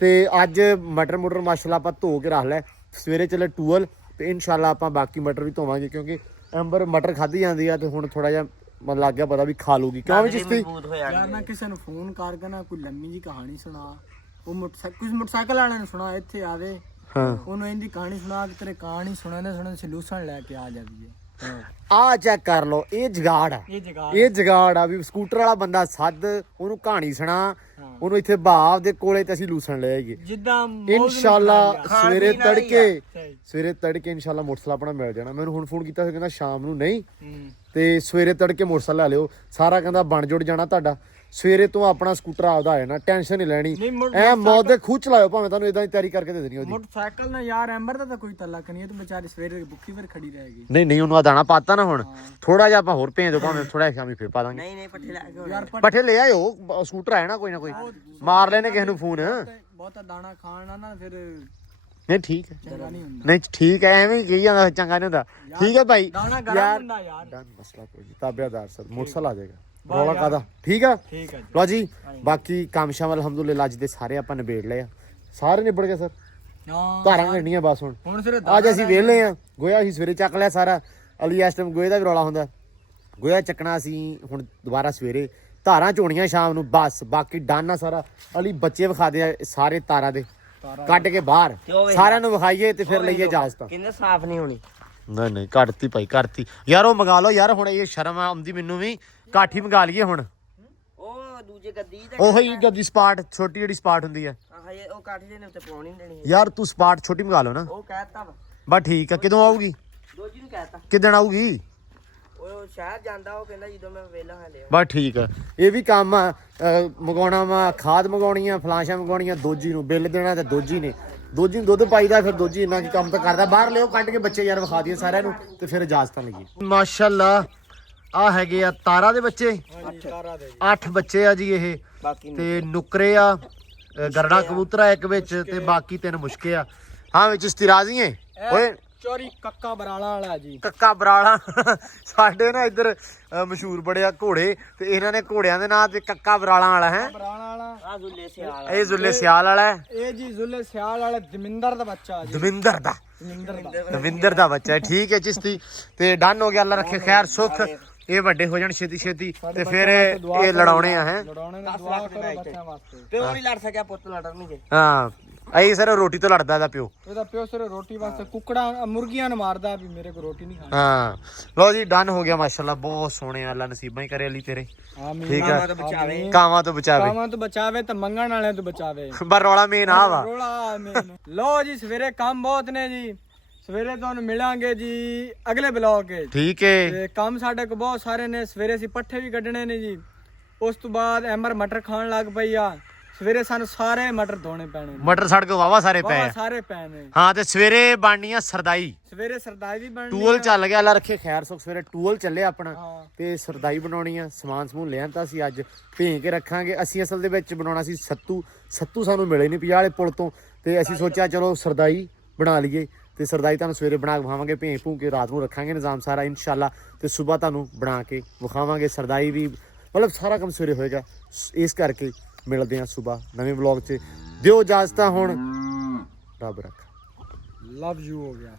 ਤੇ ਅੱਜ ਮਟਰ ਮੁਟਰ ਮਾਸ਼ਾਅੱਲਾ ਆਪਾਂ ਧੋ ਕੇ ਰੱਖ ਲੈ। ਸਵੇਰੇ ਚੱਲੇ ਟੂਅਲ ਤੇ ਇਨਸ਼ਾਅੱਲਾ ਆਪਾਂ ਬਾਕੀ ਮਟਰ ਵੀ ਧੋਵਾਂਗੇ ਕਿਉਂਕਿ ਐਂਬਰ ਮਟਰ ਖਾਧੀ ਜਾਂਦੀ ਆ ਤੇ ਹੁਣ ਥੋੜਾ ਜਿਹਾ ਮਨ ਲੱਗ ਗਿਆ ਪਤਾ ਵੀ ਖਾ ਲੂਗੀ। ਕਿਉਂ ਵੀ ਚਿਸ਼ਤੀ? ਯਾਰ ਨਾ ਕਿਸੇ ਨੂੰ ਫੋਨ ਕਰਕੇ ਨਾ ਕੋਈ ਲੰਮੀ ਜੀ ਕਹਾਣੀ ਸੁਣਾ ਉਹ ਮੋਟਰਸਾਈਕਲ ਕੁਝ ਮੋਟਰਸਾਈਕਲ ਵਾਲਿਆਂ ਨੂੰ ਸੁਣਾ ਇੱਥੇ ਆਵੇ। ਹਾਂ। ਉਹਨੂੰ ਇਹਦੀ ਕਹਾਣੀ ਸੁਣਾ ਕੇ ਤੇਰੇ ਕਹਾਣੀ ਸੁਣਾਉਂਦੇ ਸੁਣਾਉਂਦੇ ਸਲੂਸ਼ਨ ਲੈ ਕੇ ਆ ਜਾਵੀਏ ਆ ਚੈੱਕ ਕਰ ਲਓ ਇਹ ਜਗਾੜ ਆ। ਇਹ ਜਗਾੜ ਆ। ਵੀ ਸਕੂਟਰ ਵਾਲਾ ਬੰਦਾ ਸੱਦ ਉਹਨੂੰ ਕਹਾਣੀ ਸੁਣਾ ਉਹਨੂੰ ਇੱਥੇ ਭਾਵ ਦੇ ਕੋਲੇ ਤੇ ਅਸੀਂ ਲੂਸਣ ਲੈ ਆਈਏ। ਜਿੱਦਾਂ ਇਨਸ਼ਾਅੱਲਾ ਸਵੇਰੇ ਤੜਕੇ। ਸਵੇਰੇ ਤੜਕੇ ਇਨਸ਼ਾਅੱਲਾ ਮੋਟਰਸਾਈਕਲ ਆਪਣਾ ਮਿਲ ਜਾਣਾ। ਮੈਨੂੰ ਹੁਣ ਫੋਨ ਕੀਤਾ ਸੀ ਕਹਿੰਦਾ ਸ਼ਾਮ ਨੂੰ ਨਹੀਂ। ਤੇ ਸਵੇਰੇ ਤੜਕੇ ਮੋਟਰਸਾਈਕਲ ਲੈ ਲਿਓ। ਸਾਰਾ ਕਹਿੰਦਾ ਬਣ ਜੁੜ ਜਾਣਾ ਤੁਹਾਡਾ। ਸਵੇਰੇ ਤੋਂ ਆਪਣਾ ਸਕੂਟਰ ਆਪਦਾ ਆ ਜਾਣਾ ਟੈਨਸ਼ਨ ਨਹੀਂ ਲੈਣੀ। ਨਹੀਂ, ਐ ਮੌਤ ਦੇ ਖੂਹ ਚਲਾਇਓ ਭਾਵੇਂ ਤੁਹਾਨੂੰ ਇਦਾਂ ਦੀ ਤਿਆਰੀ ਕਰਕੇ ਦੇ ਦੇਣੀ ਉਹਦੀ। ਮੋਟਰਸਾਈਕਲ ਨਾ ਯਾਰ ਐਂਬਰ ਦਾ ਤਾਂ ਕੋਈ ਤਲਕ ਨਹੀਂ ਹੈ ਤੂੰ ਵਿਚਾਰੀ ਸਵੇਰੇ ਭੁੱਖੀ ਫਿਰ ਖੜੀ ਰਹੇਗੀ ਨਹੀਂ ਨਹੀਂ ਉਹਨੂੰ ਆ ਦਾਣਾ ਪਾਤਾ ਨਾ ਹੁਣ। ਥੋੜਾ ਜਿਹਾ ਆਪਾਂ ਹੋਰ ਭੇਜ ਦੋ ਭਾਵੇਂ ਥੋੜਾ ਜਿਹਾ ਸ਼ਾਮੀ ਫੇਰ ਪਾ ਦਾਂਗੇ। ਨਹੀਂ ਨਹੀਂ ਪੱਠੇ ਲੈ ਕੇ ਯਾਰ ਪਰ ਪੱਠੇ ਲੈ ਆਇਓ ਬ- ਸਕੂਟਰ ਆਇਆ ਨਾ ਕੋਈ ਨਾ ਕੋਈ। ਮਾਰ ਲੈਣੇ ਕਿਸੇ ਨੂੰ ਫੋਨ। ਬਹੁਤਾ ਦਾਣਾ ਖਾਣ ਨਾਲ ਨਾ ਫਿਰ ਨਹੀਂ ਠੀਕ ਹੈ। ਚੰਗਾ ਨਹੀਂ ਹੁੰਦਾ। ਨਹੀਂ ਠੀਕ ਹੈ ਐਵੇਂ ਹੀ ਕਹੀ ਜਾਂਦਾ ਚੰਗਾ ਨਹੀਂ ਹੁੰਦਾ। ਠੀਕ ਹੈ ਭਾਈ। ਦਾਣਾ ਗਰਮ ਯਾਰ ਹੁੰਦਾ ਯਾਰ। ਡਨ ਮਸਲਾ ਕੋਈ ਨਹੀਂ। ਤਾਬਿਆਦਾਰ ਸਰ ਮੋਟਰਸਾਈਕਲ ਆ ਜਾਏਗਾ। ਰੌਲਾ ਕਾਦਾ? ਠੀਕ ਆ? ਠੀਕ ਜੀ। ਲੋ ਜੀ ਬਾਕੀ ਕੰਮ ਸ਼ਾਮ ਅਲਹਮਦੁਲਿਲਾ ਅੱਜ ਦੇ ਸਾਰੇ ਆਪਾਂ ਨਿਬੇੜ ਲਏ ਆ। ਸਾਰੇ ਨਿਬੜ ਗਏ ਸਰ? ਧਾਰਾਂ ਲੈਣੀਆਂ ਬਸ ਹੁਣ। ਹੁਣ ਸਿਰੇ ਅੱਜ ਅਸੀਂ ਵਿਹਲੇ ਆ। ਗੋਇਆ ਅਸੀਂ ਸਵੇਰੇ ਚੱਕ ਲਿਆ ਸਾਰਾ। ਅਲੀ ਇਸ ਟਾਈਮ ਗੋਏ ਦਾ ਵੀ ਰੌਲਾ ਹੁੰਦਾ। ਗੋਇਆ ਚੱਕਣਾ ਅਸੀਂ ਹੁਣ ਦੁਬਾਰਾ ਸਵੇਰੇ। ਧਾਰਾਂ ਚੋਣੀਆਂ ਸ਼ਾਮ ਨੂੰ ਬਸ। ਬਾਕੀ ਡਨ ਸਾਰਾ। ਅਲੀ ਬੱਚੇ ਵਿਖਾ ਦੇ ਸਾਰੇ ਤਾਰਾਂ ਦੇ। ਕੱਢ ਕੇ ਬਾਹਰ। ਸਾਰਿਆਂ ਨੂੰ ਵਿਖਾਈਏ ਤੇ ਫਿਰ ਲਈਏ ਇਜਾਜ਼ਤ। ਕਹਿੰਦੇ ਸਾਫ਼ ਨਹੀਂ ਹੋਣੀ? ਨਹੀਂ ਨਹੀਂ ਘੜਤੀ ਭਾਈ ਘੜਤੀ ਯਾਰ ਉਹ ਮੰਗਾ ਲਓ। ਯਾਰ ਹੁਣ ਇਹ ਸ਼ਰਮ ਆਉਂਦੀ ਮੈਨੂੰ ਵੀ। ਕਾਠੀ ਮੰਗਾ ਲਈਏ ਹੁਣ। ਉਹ ਦੂਜੇ ਗੱਦੀ ਤੇ ਉਹੀ ਗੱਦੀ ਸਪਾਟ ਛੋਟੀ ਜਿਹੜੀ ਸਪਾਟ ਹੁੰਦੀ ਹੈ ਆਹ ਇਹ ਉਹ ਕਾਠੀ ਦੇ ਉੱਤੇ ਪਾਉਣੀ ਨਹੀਂ ਦੇਣੀ ਯਾਰ ਤੂੰ ਸਪਾਟ ਛੋਟੀ ਮੰਗਾ ਲਓ ਨਾ। ਉਹ ਕਹਿਤਾ ਵਾ। ਬਸ ਠੀਕ ਆ ਕਦੋਂ ਆਊਗੀ? ਦੋਜੀ ਨੂੰ ਕਹਿਤਾ। ਕਿਦਣ ਆਊਗੀ? ਉਹ ਸ਼ਹਿਰ ਜਾਂਦਾ ਉਹ ਕਹਿੰਦਾ ਜਦੋਂ ਮੈਂ ਵੇਲਾ ਹਾਂ ਲਿਆ। ਬਸ ਠੀਕ ਆ। ਇਹ ਵੀ ਕੰਮ ਆ ਅਹ, ਮੰਗਾਉਣਾ ਵਾ ਖਾਦ ਮੰਗਾਉਣੀ ਆ ਫਲਾਸ਼ਾਂ ਮੰਗਾਉਣੀਆਂ ਦੋਜੀ ਨੂੰ ਬਿੱਲ ਦੇਣਾ ਤੇ ਦੋਜੀ ਨੇ। ਦੋਜੀ ਨੂੰ ਦੁੱਧ ਪਾਈਦਾ ਫਿਰ ਦੋਜੀ ਇੰਨਾ ਕੀ ਕੰਮ ਤਾਂ ਕਰਦਾ। ਬਾਹਰ ਲਿਓ ਕੱਢ ਕੇ ਬੱਚੇ ਯਾਰ ਵਿਖਾ ਦਈਏ ਸਾਰਿਆਂ ਨੂੰ ਤੇ ਫਿਰ ਇਜਾਜ਼ਤਾਂ ਲਈਏ ਮਾਸ਼ਾਅੱਲਾ ਆ ਹੈਗੇ ਆ ਤਾਰਾ ਦੇ ਬੱਚੇ। ਤਾਰਾ ਦੇ 8 ਬੱਚੇ ਆ ਜੀ ਇਹ। ਬਾਕੀ ਤੇ ਨੁਕਰੇ ਆ ਗਰੜਾ ਕਬੂਤਰ ਆ ਇੱਕ ਵਿੱਚ ਤੇ ਬਾਕੀ ਤਿੰਨ ਮੁਸ਼ਕੇ ਆ। ਹਾਂ ਵਿੱਚ ਸਤਿਰਾਜ਼ੀ ਏ ਓਏ। ਚੋਰੀ ਕੱਕਾ ਬਰਾਲਾ ਵਾਲਾ ਜੀ। ਕੱਕਾ ਬਰਾਲਾ। ਸਾਡੇ ਨਾ ਇੱਧਰ ਮਸ਼ਹੂਰ ਬੜੇ ਆ ਘੋੜੇ ਤੇ ਇਹਨਾਂ ਨੇ ਘੋੜਿਆਂ ਦੇ ਨਾਂ ਤੇ ਕੱਕਾ ਬਰਾਲਾ ਵਾਲਾ ਹੈ। ਬਰਾਲਾ ਵਾਲਾ। ਆ ਜ਼ੁੱਲੇ ਸਿਆਲ ਇਹ ਜ਼ੁੱਲੇ ਸਿਆਲ ਵਾਲਾ ਹੈ। ਇਹ ਜੀ ਜ਼ੁੱਲੇ ਸਿਆਲ ਵਾਲਾ ਦਮਿੰਦਰ ਦਾ ਬੱਚਾ ਜੀ। ਦਵਿੰਦਰ ਦਾ। ਦਮਿੰਦਰ ਦਾ। ਦਵਿੰਦਰ ਦਾ ਬੱਚਾ ਹੈ। ਠੀਕ ਹੈ ਚਿਸ਼ਤੀ ਤੇ ਡਨ ਹੋ ਗਿਆ। ਅੱਲਾ ਰੱਖੇ ਖੈਰ ਸੁਖ। ਇਹ ਵੱਡੇ ਹੋ ਜਾਣ ਛੇਤੀ ਛੇਤੀ ਤੇ ਫਿਰ ਇਹ ਲੜਾਉਣੇ ਆ ਹੈ? ਲੜਾਉਣੇ ਨੇ ਦੁਆ ਕਰੋ ਬੱਚਿਆਂ ਵਾਸਤੇ। ਪਿਓ ਨਹੀਂ ਲੜ ਸਕਿਆ ਪੁੱਤ ਲੜਨ ਨਹੀਂ ਜੇ। ਹਾਂ ਅਈ ਸਰ ਰੋਟੀ ਤੋਂ ਲੜਦਾ ਇਹਦਾ ਪਿਓ। ਇਹਦਾ ਪਿਓ ਸਿਰ ਰੋਟੀ ਵਾਸਤੇ ਕੁੱਕੜਾ ਮੁਰਗੀਆਂ ਨੂੰ ਮਾਰਦਾ ਵੀ ਮੇਰੇ ਕੋ ਰੋਟੀ ਨਹੀਂ ਖਾਣੀ। ਹਾਂ। ਲੋ ਜੀ ਡਨ ਹੋ ਗਿਆ ਮਾਸ਼ਾਅੱਲਾ ਬਹੁਤ ਸੋਹਣੇ ਆ, ਅੱਲਾ ਨਸੀਬਾਂ ਹੀ ਕਰੇ ਅਲੀ ਤੇਰੇ। ਆਮੀਨ। ਠੀਕ ਮਾਂ ਆ ਤਾਂ ਬਚਾਵੇ। ਕਾਵਾਂ ਤੋਂ ਬਚਾਵੇ। ਕਾਵਾਂ ਤੋਂ ਬਚਾਵੇ ਤੇ ਮੰਗਣ ਵਾਲਿਆਂ ਤੋਂ ਬਚਾਵੇ। ਪਰ ਰੌਲਾ ਮੇਨ ਆ ਵਾ। ਰੋਲਾ ਆਮੀਨ ਲੋ ਜੀ ਸਵੇਰੇ ਕੰਮ ਬਹੁਤ ਨੇ ਜੀ। ਸਵੇਰੇ ਤੁਹਾਨੂੰ ਮਿਲਾਂਗੇ ਜੀ ਅਗਲੇ ਬਲੌਗ 'ਚ ਠੀਕ ਹੈ ਤੇ ਕੰਮ ਸਾਡੇ ਕੋ ਬਹੁਤ ਸਾਰੇ ਨੇ ਸਵੇਰੇ ਅਸੀਂ ਪੱਠੇ ਵੀ ਕੱਢਣੇ ਨੇ ਜੀ। ਉਸ ਤੋਂ ਬਾਅਦ ਐਮਰ ਮਟਰ ਖਾਣ ਲੱਗ ਪਈ ਆ। ਸਵੇਰੇ ਸਾਨੂੰ ਸਾਰੇ ਮਟਰ ਧੋਣੇ ਪੈਣੇ ਨੇ। ਮਟਰ ਸੜਕ ਵਾਵਾ ਸਾਰੇ ਪਏ ਬਹੁਤ ਆ ਸਾਰੇ ਪੈ ਨੇ। ਹਾਂ ਤੇ ਸਵੇਰੇ ਬਣਨੀ ਆ ਸਰਦਾਈ। ਸਵੇਰੇ ਸਰਦਾਈ ਵੀ ਬਣਨੀ ਟੂਲ। ਚੱਲ ਗਿਆ। ਅੱਲਾ ਰੱਖੇ ਖੈਰ ਸੁਖ ਸਵੇਰੇ ਟੂਲ ਚੱਲਿਆ ਆਪਣਾ। ਹਾਂ। ਤੇ ਸਰਦਾਈ ਬਣਾਉਣੀ ਆ। ਸਮਾਨ ਸਮੂਨ ਲਿਆਂਤਾ ਸੀ ਅੱਜ। ਭੇਂ ਕੇ ਰੱਖਾਂਗੇ। ਅਸੀਂ ਅਸਲ ਦੇ ਵਿੱਚ ਬਣਾਉਣਾ ਸੀ ਸੱਤੂ। ਸੱਤੂ ਸਾਨੂੰ ਮਿਲੇ ਨਹੀਂ 50 ਵਾਲੇ ਪੁਲ ਤੋਂ। ਤੇ ਅਸੀਂ ਸੋਚਿਆ ਚਲੋ ਸਰਦਾਈ ਬਣਾ ਲਈਏ। ਤੇ ਸਰਦਾਈ ਤੁਹਾਨੂੰ ਸਵੇਰੇ ਬਣਾ ਕੇ ਵਿਖਾਵਾਂਗੇ ਭੇਂ ਭੂੰ ਕੇ ਰਾਤ ਨੂੰ ਰੱਖਾਂਗੇ ਨਿਜ਼ਾਮ ਸਾਰਾ ਇਨਸ਼ਾਅੱਲਾ ਤੇ ਸਵੇਰ ਤੁਹਾਨੂੰ ਬਣਾ ਕੇ ਵਿਖਾਵਾਂਗੇ ਸਰਦਾਈ ਵੀ ਮਤਲਬ ਸਾਰਾ ਕੰਮ ਸਵੇਰੇ ਹੋਏਗਾ। ਇਸ ਕਰਕੇ ਮਿਲਦੇ ਹਾਂ ਸਵੇਰ ਨਵੇਂ ਵਲੌਗ 'ਚ। ਦਿਓ ਇਜਾਜ਼ਤਾਂ ਹੁਣ। ਰੱਬ ਰੱਖ। ਲਵ ਯੂ ਹੋ ਗਿਆ।